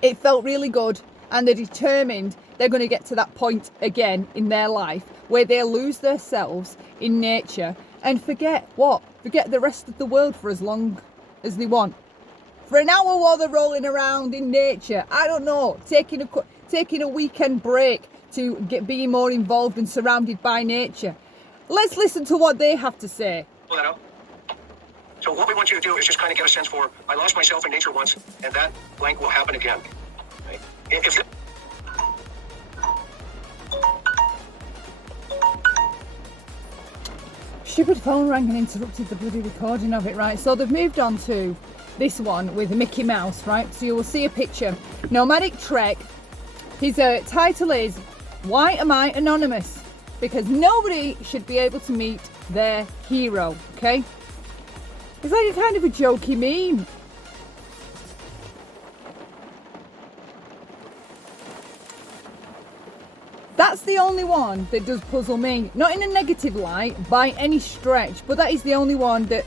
It felt really good, and they're determined they're going to get to that point again in their life where they lose themselves in nature and forget what? Forget the rest of the world for as long as they want. For an hour while they're rolling around in nature, I don't know, taking a weekend break to being more involved and surrounded by nature. Let's listen to what they have to say. Pull that out. So what we want you to do is just kind of get a sense for, I lost myself in nature once, and that blank will happen again. Okay? If Stupid phone rang and interrupted the bloody recording of it, right? So they've moved on to this one with Mickey Mouse, right? So you will see a picture. Nomadic Trek. His title is, Why Am I Anonymous? Because nobody should be able to meet their hero, okay? It's like a kind of a jokey meme. That's the only one that does puzzle me. Not in a negative light by any stretch, but that is the only one that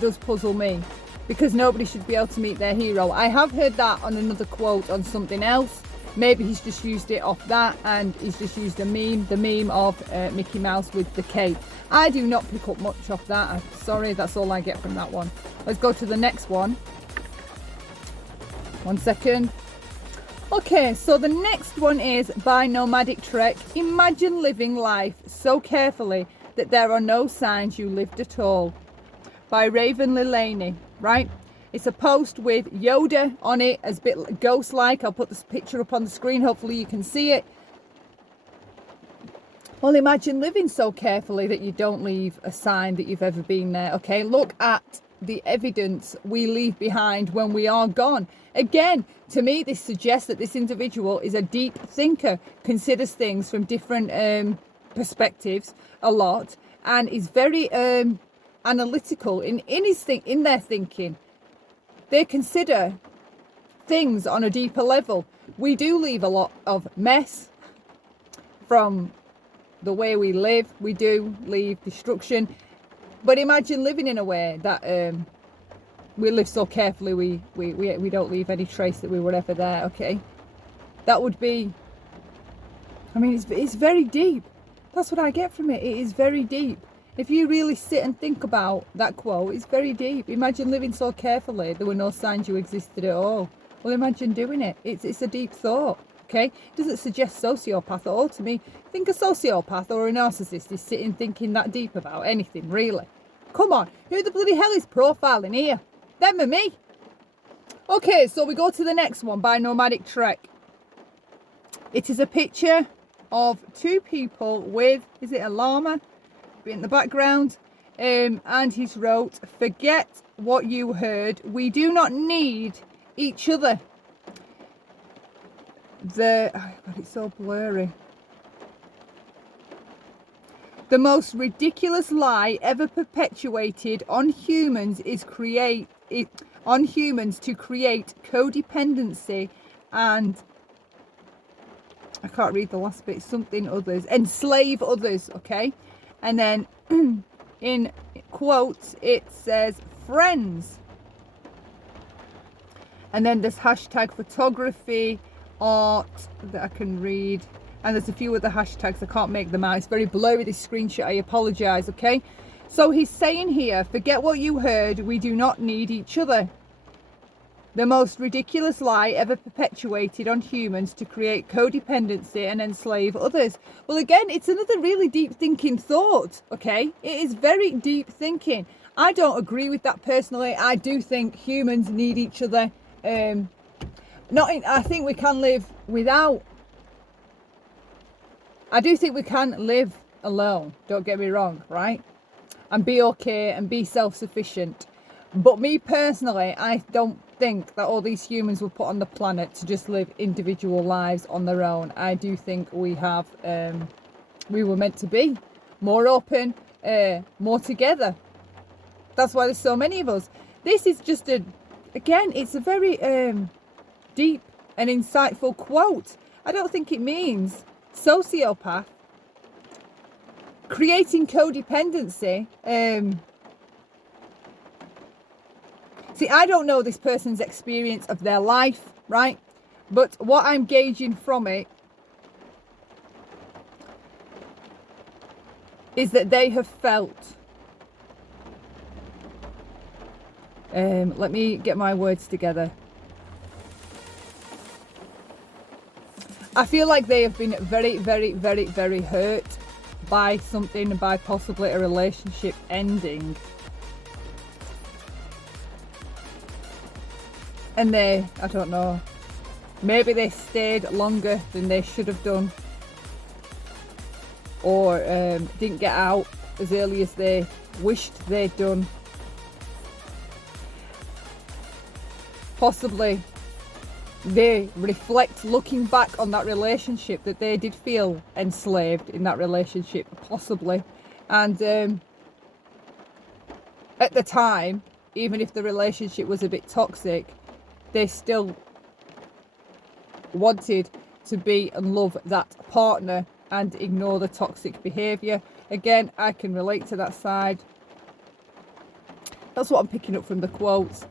does puzzle me. Because nobody should be able to meet their hero. I have heard that on another quote on something else. Maybe he's just used it off that, and he's just used a meme, the meme of Mickey Mouse with the cape. I do not pick up much off that. I'm sorry, that's all I get from that one. Let's go to the next one. 1 second. Okay, so the next one is by Nomadic Trek. Imagine living life so carefully that there are no signs you lived at all. By Raven Lilaney, right? It's a post with Yoda on it, as a bit ghost-like. I'll put this picture up on the screen. Hopefully you can see it. Well, imagine living so carefully that you don't leave a sign that you've ever been there. Okay, look at the evidence we leave behind when we are gone. Again, to me, this suggests that this individual is a deep thinker, considers things from different perspectives a lot, and is very analytical in their thinking. They consider things on a deeper level. We do leave a lot of mess from the way we live. We do leave destruction. But imagine living in a way that we live so carefully we don't leave any trace that we were ever there, okay? That would be, I mean, it's very deep. That's what I get from it. It is very deep. If you really sit and think about that quote, it's very deep. Imagine living so carefully there were no signs you existed at all. Well, imagine doing it. It's a deep thought, okay? It doesn't suggest sociopath at all to me. Think a sociopath or a narcissist is sitting thinking that deep about anything, really. Come on, who the bloody hell is profiling here? Them and me. Okay, so we go to the next one by Nomadic Trek. It is a picture of two people with, is it a llama in the background? And he's wrote, forget what you heard. We do not need each other. Oh God, it's so blurry. The most ridiculous lie ever perpetuated on humans is to create codependency and, I can't read the last bit, something others, enslave others, okay? And then in quote, it says friends. And then there's hashtag photography, art that I can read. And there's a few other hashtags, I can't make them out. It's very blurry, this screenshot, I apologise, okay? So he's saying here, forget what you heard, we do not need each other. The most ridiculous lie ever perpetuated on humans to create codependency and enslave others. Well, again, it's another really deep thinking thought, okay? It is very deep thinking. I don't agree with that personally. I do think humans need each other. I think we can live without. I do think we can live alone, don't get me wrong, right? And be okay and be self-sufficient. But me personally, I don't think that all these humans were put on the planet to just live individual lives on their own. I do think we were meant to be more open, more together. That's why there's so many of us. This is just it's a very deep and insightful quote. I don't think it means sociopath. Creating codependency. See, I don't know this person's experience of their life, right? But what I'm gauging from it is that they have felt. Let me get my words together. I feel like they have been very, very, very, very hurt by something, by possibly a relationship ending. And I don't know, maybe they stayed longer than they should have done. Or didn't get out as early as they wished they'd done. Possibly they reflect, looking back on that relationship, that they did feel enslaved in that relationship, possibly. And at the time, even if the relationship was a bit toxic, they still wanted to be and love that partner and ignore the toxic behaviour. Again, I can relate to that side. That's what I'm picking up from the quotes.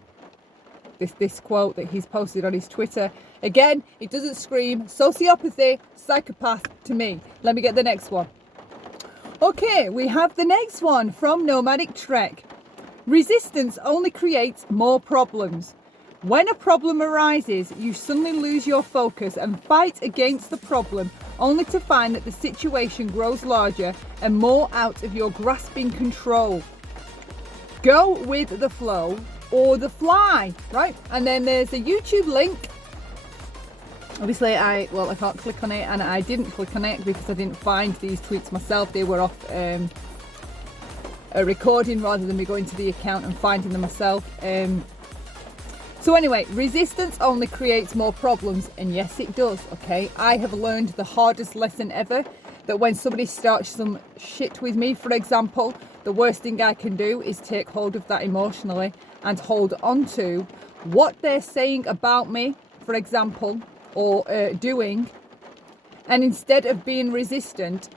This quote that he's posted on his Twitter. Again, it doesn't scream sociopathy, psychopath to me. Let me get the next one. Okay, we have the next one from Nomadic Trek. Resistance only creates more problems. When a problem arises, you suddenly lose your focus and fight against the problem, only to find that the situation grows larger and more out of your grasping control. Go with the flow or the fly, right? And then there's a YouTube link. Obviously, I can't click on it, and I didn't click on it because I didn't find these tweets myself. They were off a recording rather than me going to the account and finding them myself. So anyway, resistance only creates more problems, and yes, it does, okay? I have learned the hardest lesson ever, that when somebody starts some shit with me, for example, the worst thing I can do is take hold of that emotionally and hold on to what they're saying about me, for example, or doing, and instead of being resistant,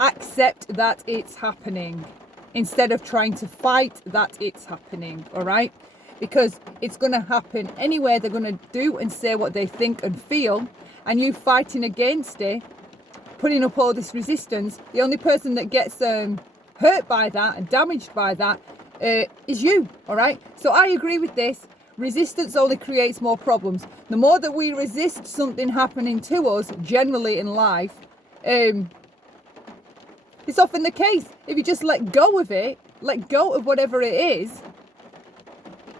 accept that it's happening, instead of trying to fight that it's happening, all right? Because it's going to happen anyway. They're going to do and say what they think and feel, and you fighting against it, putting up all this resistance, the only person that gets hurt by that and damaged by that is you, all right? So I agree with this. Resistance only creates more problems. The more that we resist something happening to us, generally in life, it's often the case. If you just let go of it, let go of whatever it is,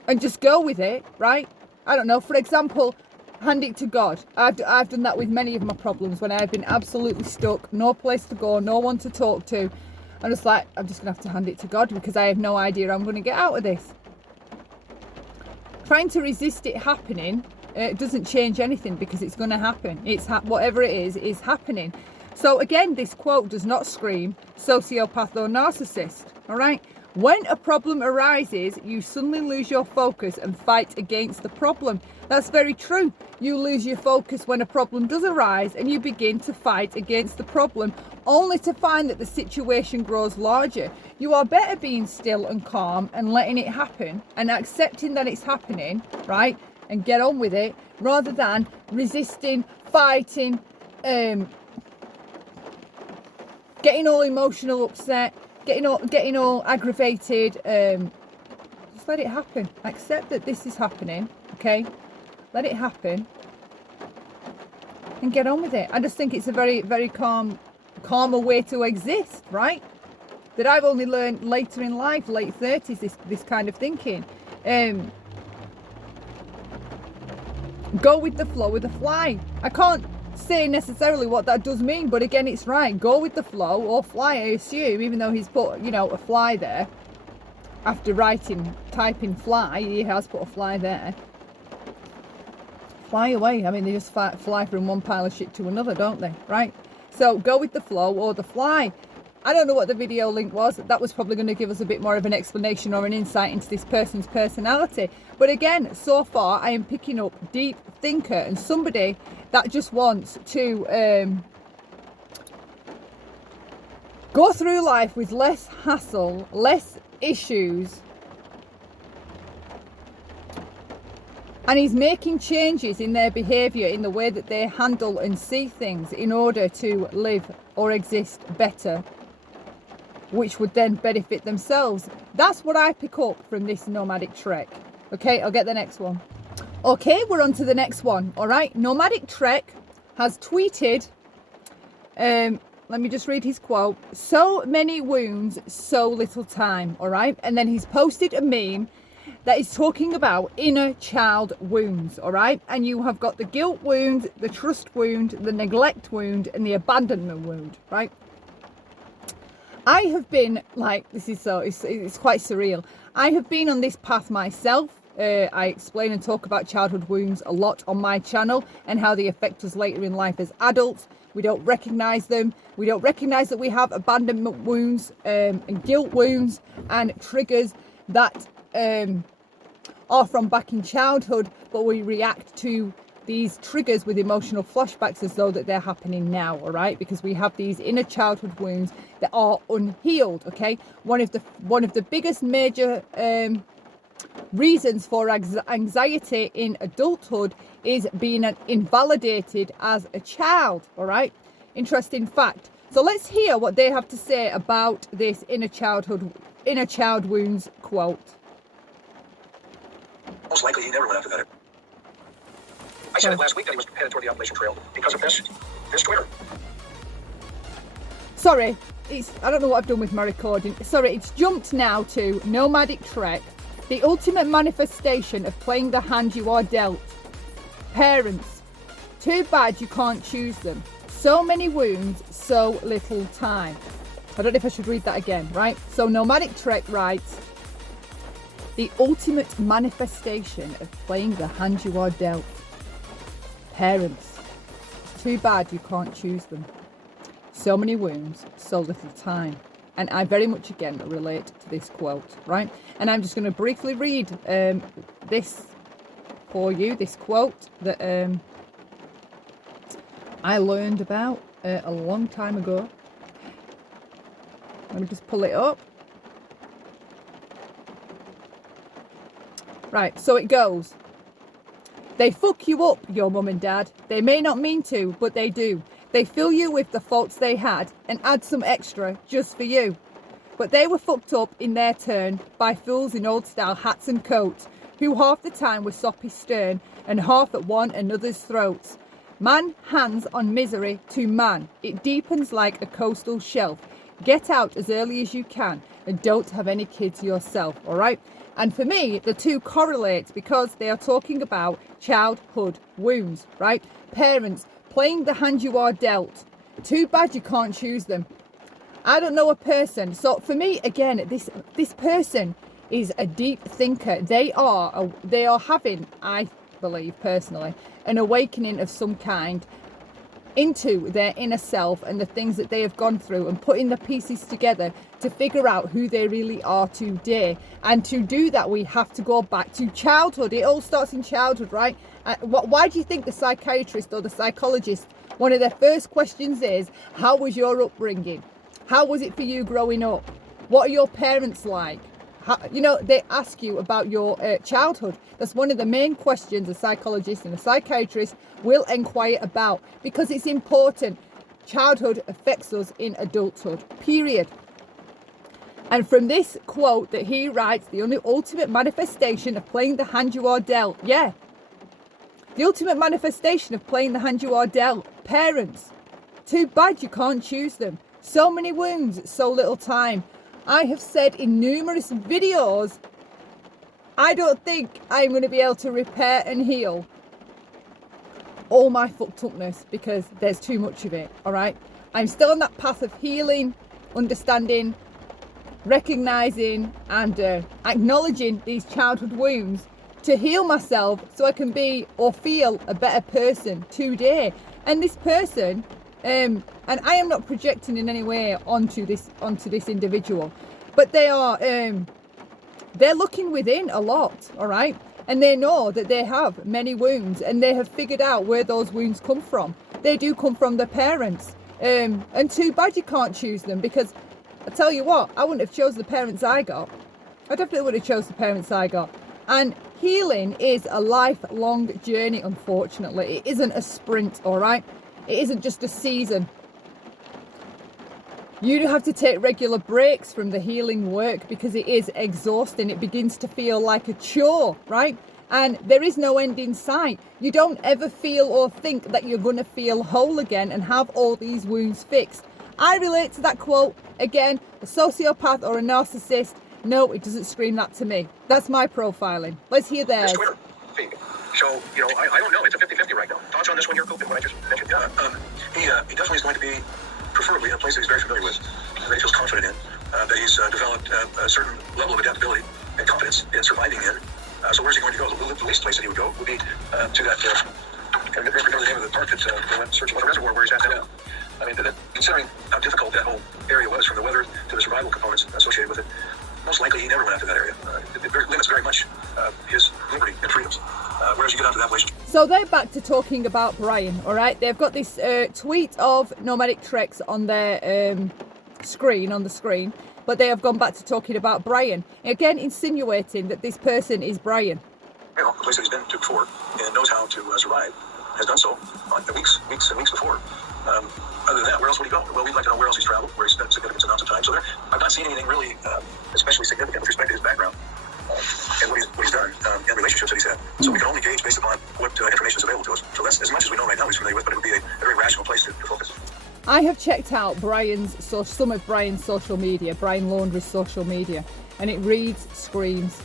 and just go with it, right? I don't know, for example, hand it to God. I've done that with many of my problems when I've been absolutely stuck, no place to go, no one to talk to. I'm just like, I'm just going to have to hand it to God because I have no idea how I'm going to get out of this. Trying to resist it happening doesn't change anything because it's going to happen. Whatever it is happening. So again, this quote does not scream sociopath or narcissist, all right? When a problem arises, you suddenly lose your focus and fight against the problem. That's very true. You lose your focus when a problem does arise and you begin to fight against the problem, only to find that the situation grows larger. You are better being still and calm and letting it happen and accepting that it's happening, right? And get on with it, rather than resisting, fighting, getting all emotional, upset, getting all aggravated. Just let it happen. Accept that this is happening, okay? Let it happen and get on with it. I just think it's a very, very calmer way to exist, right? That I've only learned later in life, late 30s, this kind of thinking. Go with the flow with the fly. I can't say necessarily what that does mean, but again, it's right. Go with the flow, or fly, I assume, even though he's put, you know, a fly there. After typing fly, he has put a fly there. Fly away. I mean, they just fly from one pile of shit to another, don't they? Right? So go with the flow or the fly. I don't know what the video link was. That was probably going to give us a bit more of an explanation or an insight into this person's personality. But again, so far, I am picking up deep thinker and somebody that just wants to go through life with less hassle, less issues. And he's making changes in their behaviour, in the way that they handle and see things in order to live or exist better, which would then benefit themselves. That's what I pick up from this nomadic trek. Okay, I'll get the next one. Okay, we're on to the next one. All right, Nomadic Trek has tweeted, let me just read his quote. So many wounds, so little time. All right, and then he's posted a meme that is talking about inner child wounds. All right, and you have got the guilt wound, the trust wound, the neglect wound, and the abandonment wound. Right. I have been like, this is so, it's quite surreal. I have been on this path myself. I explain and talk about childhood wounds a lot on my channel and how they affect us later in life as adults. We don't recognise them. We don't recognise that we have abandonment wounds and guilt wounds and triggers that are from back in childhood, but we react to these triggers with emotional flashbacks as though that they're happening now, all right? Because we have these inner childhood wounds that are unhealed, okay? One of the biggest major reasons for anxiety in adulthood is being invalidated as a child, all right? Interesting fact. So let's hear what they have to say about this inner child wounds quote. Most likely he never went after that. I said it last week that he was headed toward the Appalachian Trail because of this Twitter. Sorry, I don't know what I've done with my recording. Sorry, it's jumped now to Nomadic Trek, the ultimate manifestation of playing the hand you are dealt. Parents, too bad you can't choose them. So many wounds, so little time. I don't know if I should read that again, right? So Nomadic Trek writes, the ultimate manifestation of playing the hand you are dealt. Parents, too bad you can't choose them. So many wounds, so little time. And I very much again relate to this quote, right? And I'm just going to briefly read this for you, this quote that I learned about a long time ago. Let me just pull it up. Right, so it goes. They fuck you up, your mum and dad. They may not mean to, but they do. They fill you with the faults they had and add some extra just for you. But they were fucked up in their turn by fools in old style hats and coats, who half the time were soppy stern and half at one another's throats. Man hands on misery to man. It deepens like a coastal shelf. Get out as early as you can and don't have any kids yourself, all right? And for me, the two correlate because they are talking about childhood wounds, right? Parents playing the hand you are dealt. Too bad you can't choose them. I don't know a person. So for me, again, this person is a deep thinker. They are having, I believe personally, an awakening of some kind. into their inner self and the things that they have gone through and putting the pieces together to figure out who they really are today. And to do that, we have to go back to childhood. It all starts in childhood, right? Why do you think the psychiatrist or the psychologist, one of their first questions is, how was your upbringing? How was it for you growing up? What are your parents like? They ask you about your childhood. That's one of the main questions a psychologist and a psychiatrist will inquire about, because it's important. Childhood affects us in adulthood, period. And from this quote that he writes, the only ultimate manifestation of playing the hand you are dealt. Yeah. The ultimate manifestation of playing the hand you are dealt. Parents. Too bad you can't choose them. So many wounds, so little time. I have said in numerous videos, I don't think I'm going to be able to repair and heal all my fucked upness because there's too much of it, all right? I'm still on that path of healing, understanding, recognizing and acknowledging these childhood wounds to heal myself so I can be or feel a better person today. And this person, and I am not projecting in any way onto this individual, but they are they're looking within a lot, all right? And they know that they have many wounds, and they have figured out where those wounds come from. They do come from their parents, and too bad you can't choose them, because I tell you what, I wouldn't have chose the parents I got. I definitely would have chose the parents I got. And healing is a lifelong journey, unfortunately. It isn't a sprint, all right? It isn't just a season. You have to take regular breaks from the healing work because it is exhausting. It begins to feel like a chore, right? And there is no end in sight. You don't ever feel or think that you're going to feel whole again and have all these wounds fixed. I relate to that quote. Again, a sociopath or a narcissist, no, it doesn't scream that to me. That's my profiling. Let's hear theirs. So, I don't know. It's a 50-50 right now. Thoughts on this one here, Coop, and what I just mentioned? Yeah, he definitely is going to be, preferably in a place that he's very familiar with, that he feels confident in, that he's developed a certain level of adaptability and confidence in surviving in. So where's he going to go? The least place that he would go would be to that, I can't remember the name of the park that they went searching for the reservoir where he's at now. I mean, considering how difficult that whole area was, from the weather to the survival components associated with it, most likely he never went after that area. It limits very much his liberty and freedoms. Whereas you get onto that place. So they're back to talking about Brian, all right? They've got this tweet of Nomadic Treks on their screen, but they have gone back to talking about Brian. Again, insinuating that this person is Brian. The place that he's been to before and knows how to survive, has done so on the weeks and weeks before. Other than that, where else would he go? Well, we'd like to know where else he's traveled, where he's spent significant amounts of time. So I've not seen anything really especially significant with respect to his background and what he's done and relationships that he's had. So we can only gauge based upon what information is available to us. So that's as much as we know right now he's familiar with, but it would be a very rational place to focus. I have checked out some of Brian's social media, Brian Laundrie's social media, and it screams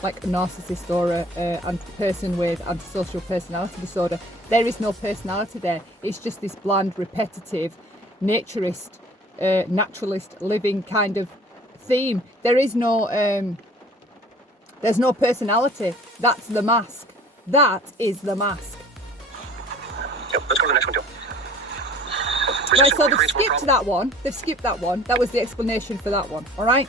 like a narcissist or a person with antisocial personality disorder. There is no personality there. It's just this bland, repetitive, naturalist living kind of theme. There's no personality. That's the mask. That is the mask. Yep, let's go to the next one, Joe. Right, so they've skipped that one. That was the explanation for that one, all right?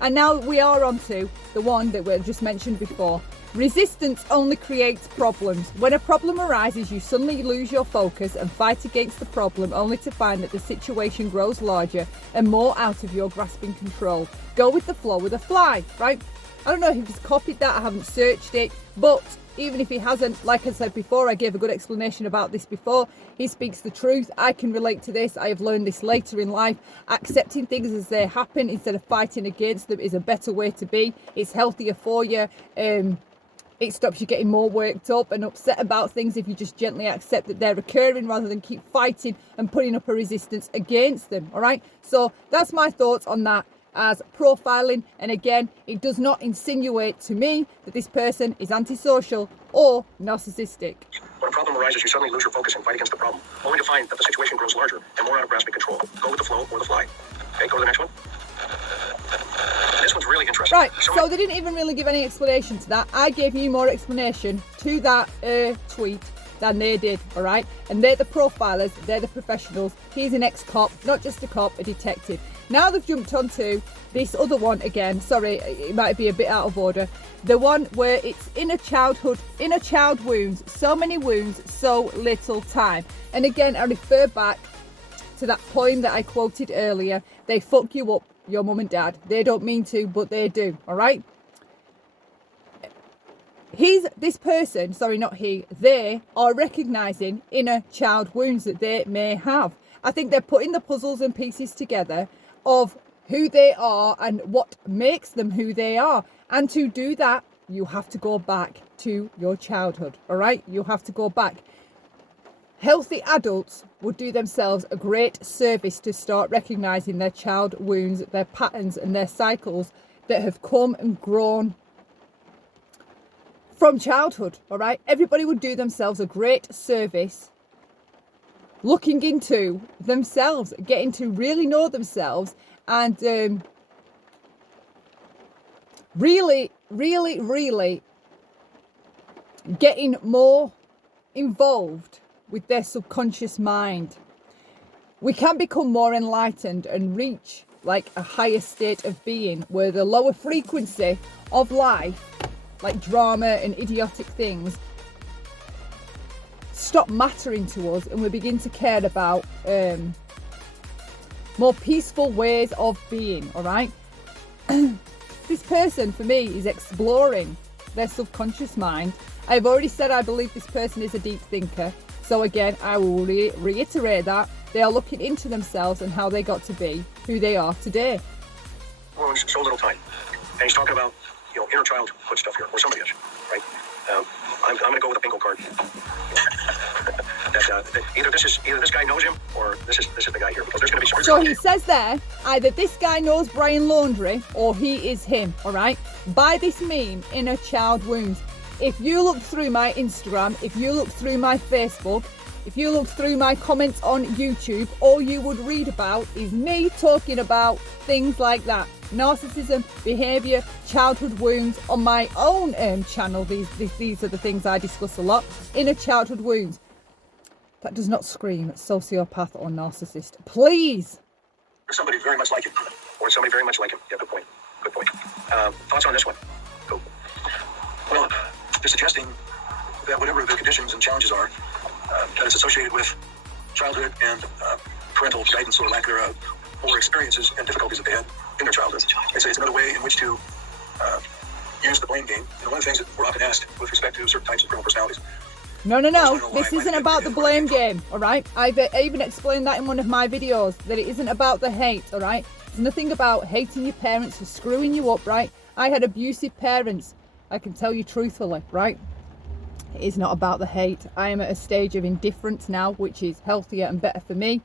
And now we are on to the one that we just mentioned before. Resistance only creates problems. When a problem arises, you suddenly lose your focus and fight against the problem, only to find that the situation grows larger and more out of your grasping control. Go with the flow with a fly, right? I don't know if he's copied that, I haven't searched it, but even if he hasn't, like I said before, I gave a good explanation about this before. He speaks the truth. I can relate to this. I have learned this later in life. Accepting things as they happen instead of fighting against them is a better way to be. It's healthier for you. It stops you getting more worked up and upset about things if you just gently accept that they're occurring rather than keep fighting and putting up a resistance against them. All right. So that's my thoughts on that as profiling. And again, it does not insinuate to me that this person is antisocial or narcissistic. When a problem arises, you suddenly lose your focus and fight against the problem, only to find that the situation grows larger and more out of grasping control. Go with the flow or the fly. Okay, go to the next one. This one's really interesting. Right, so they didn't even really give any explanation to that. I gave you more explanation to that tweet than they did, all right? And they're the profilers, they're the professionals. He's an ex-cop, not just a cop, a detective. Now they've jumped onto this other one again. Sorry, it might be a bit out of order. The one where it's inner child wounds, so many wounds, so little time. And again, I refer back to that poem that I quoted earlier. They fuck you up, your mum and dad. They don't mean to, but they do, all right? They are recognising inner child wounds that they may have. I think they're putting the puzzles and pieces together of who they are and what makes them who they are. And to do that, you have to go back to your childhood, all right? You have to go back. Healthy adults would do themselves a great service to start recognising their child wounds, their patterns and their cycles that have come and grown from childhood, all right? Everybody would do themselves a great service looking into themselves, getting to really know themselves and really getting more involved with their subconscious mind. We can become more enlightened and reach like a higher state of being where the lower frequency of life, like drama and idiotic things, stop mattering to us, and we begin to care about more peaceful ways of being, all right? This person, for me, is exploring their subconscious mind. I've already said I believe this person is a deep thinker. So again, I will reiterate that. They are looking into themselves and how they got to be who they are today. Wounds, so little time. And he's talking about, inner childhood stuff here, or somebody is, right? I'm going to go with a bingo card. Either this guy knows him, or this is the guy here, because there's going to be. So he says there, either this guy knows Brian Laundrie, or he is him. All right. By this meme, inner child wounds. If you look through my Instagram, if you look through my Facebook, if you look through my comments on YouTube, all you would read about is me talking about things like that. Narcissism, behaviour, childhood wounds. On my own channel, these are the things I discuss a lot. Inner childhood wounds. That does not scream sociopath or narcissist. Please. Or somebody very much like him. Or somebody very much like him. Yeah, good point. Good point. Thoughts on this one? Go. Well, they're suggesting that whatever the conditions and challenges are, that it's associated with childhood and parental guidance or lack thereof, or experiences and difficulties that they had in their childhood. They say it's another way in which to use the blame game. One of the things that we're often asked with respect to certain types of criminal personalities. No. This isn't about the blame game, all right? I've even explained that in one of my videos, that it isn't about the hate, all right? It's nothing about hating your parents for screwing you up, right? I had abusive parents. I can tell you truthfully, right? It is not about the hate. I am at a stage of indifference now, which is healthier and better for me.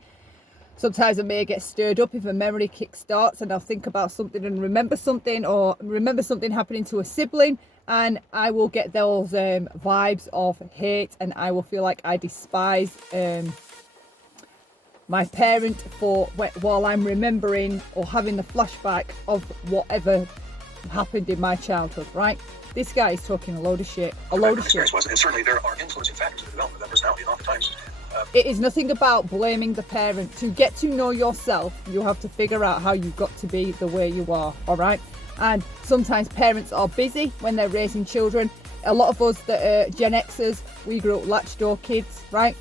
Sometimes I may get stirred up if a memory kick starts and I'll think about something and remember something, or remember something happening to a sibling, and I will get those vibes of hate, and I will feel like I despise my parent while I'm remembering or having the flashback of whatever happened in my childhood, right? This guy is talking a load of shit. And certainly there are influencing factors in the development of that personality, and oftentimes it is nothing about blaming the parent. To get to know yourself, you have to figure out how you got to be the way you are, all right? And sometimes parents are busy when they're raising children. A lot of us that are Gen Xers, we grew up latchdoor kids, right?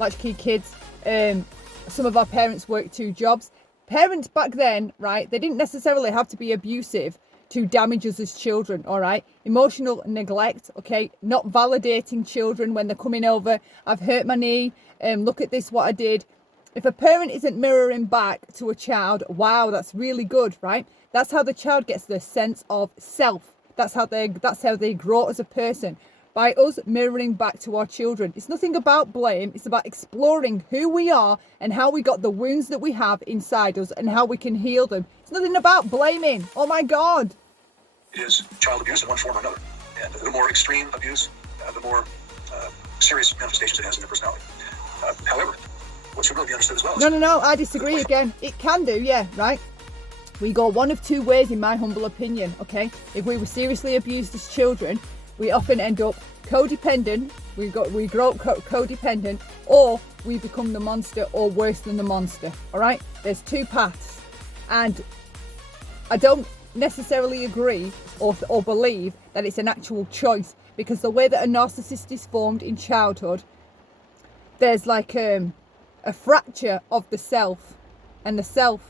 Latchkey kids. Some of our parents worked 2 jobs. Parents back then, right, they didn't necessarily have to be abusive to damage us as children, all right? Emotional neglect, okay? Not validating children when they're coming over. I've hurt my knee. Look at this, what I did. If a parent isn't mirroring back to a child, wow, that's really good, right? That's how the child gets their sense of self. That's how they grow as a person. By us mirroring back to our children. It's nothing about blame. It's about exploring who we are and how we got the wounds that we have inside us and how we can heal them. It's nothing about blaming. Oh my God. it is child abuse in one form or another. And the more extreme abuse, the more serious manifestations it has in their personality. However, what should really be understood as well is... No, I disagree again. It can do, yeah, right? We go one of two ways, in my humble opinion, okay? If we were seriously abused as children, we often end up codependent. We grow up codependent, or we become the monster, or worse than the monster. All right, there's two paths, and I don't necessarily agree or believe that it's an actual choice, because the way that a narcissist is formed in childhood, there's like a fracture of the self, and the self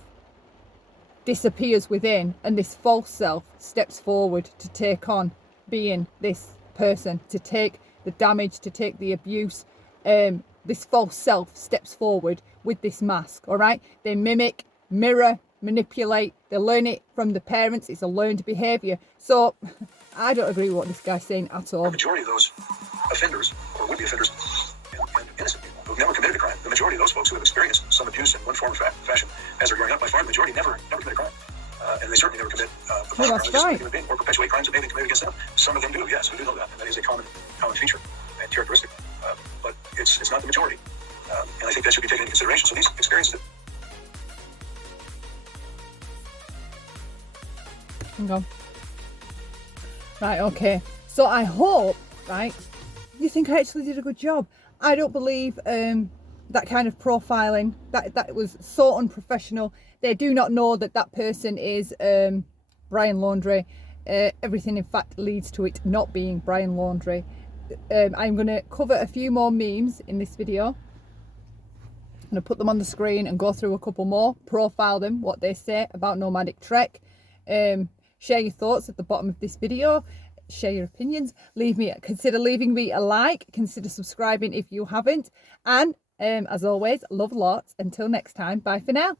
disappears within, and this false self steps forward to take on being this person, to take the damage, to take the abuse. This false self steps forward with this mask. All right, they mimic, mirror, manipulate. They learn it from the parents. It's a learned behavior. So I don't agree with what this guy's saying at all. The majority of those offenders, or would-be offenders, and innocent people who've never committed a crime, the majority of those folks who have experienced some abuse in one form or fashion as they're growing up, by far the majority never commit a crime. And they certainly never commit a crimes against a human being, or perpetuate crimes that may be committed against them. Some of them do, yes, we do know that. And that is a common feature and characteristic. But it's not the majority. And I think that should be taken into consideration. So these experiences... Go. Right, okay. So I hope, right, you think I actually did a good job. I don't believe that kind of profiling. That was so unprofessional. They do not know that that person is Brian Laundrie. Everything, in fact, leads to it not being Brian Laundrie. I'm going to cover a few more memes in this video. I'm going to put them on the screen and go through a couple more, profile them, what they say about Nomadic Trek. Share your thoughts at the bottom of this video. Share your opinions. Consider leaving me a like. Consider subscribing if you haven't. And as always, love lots. Until next time, bye for now.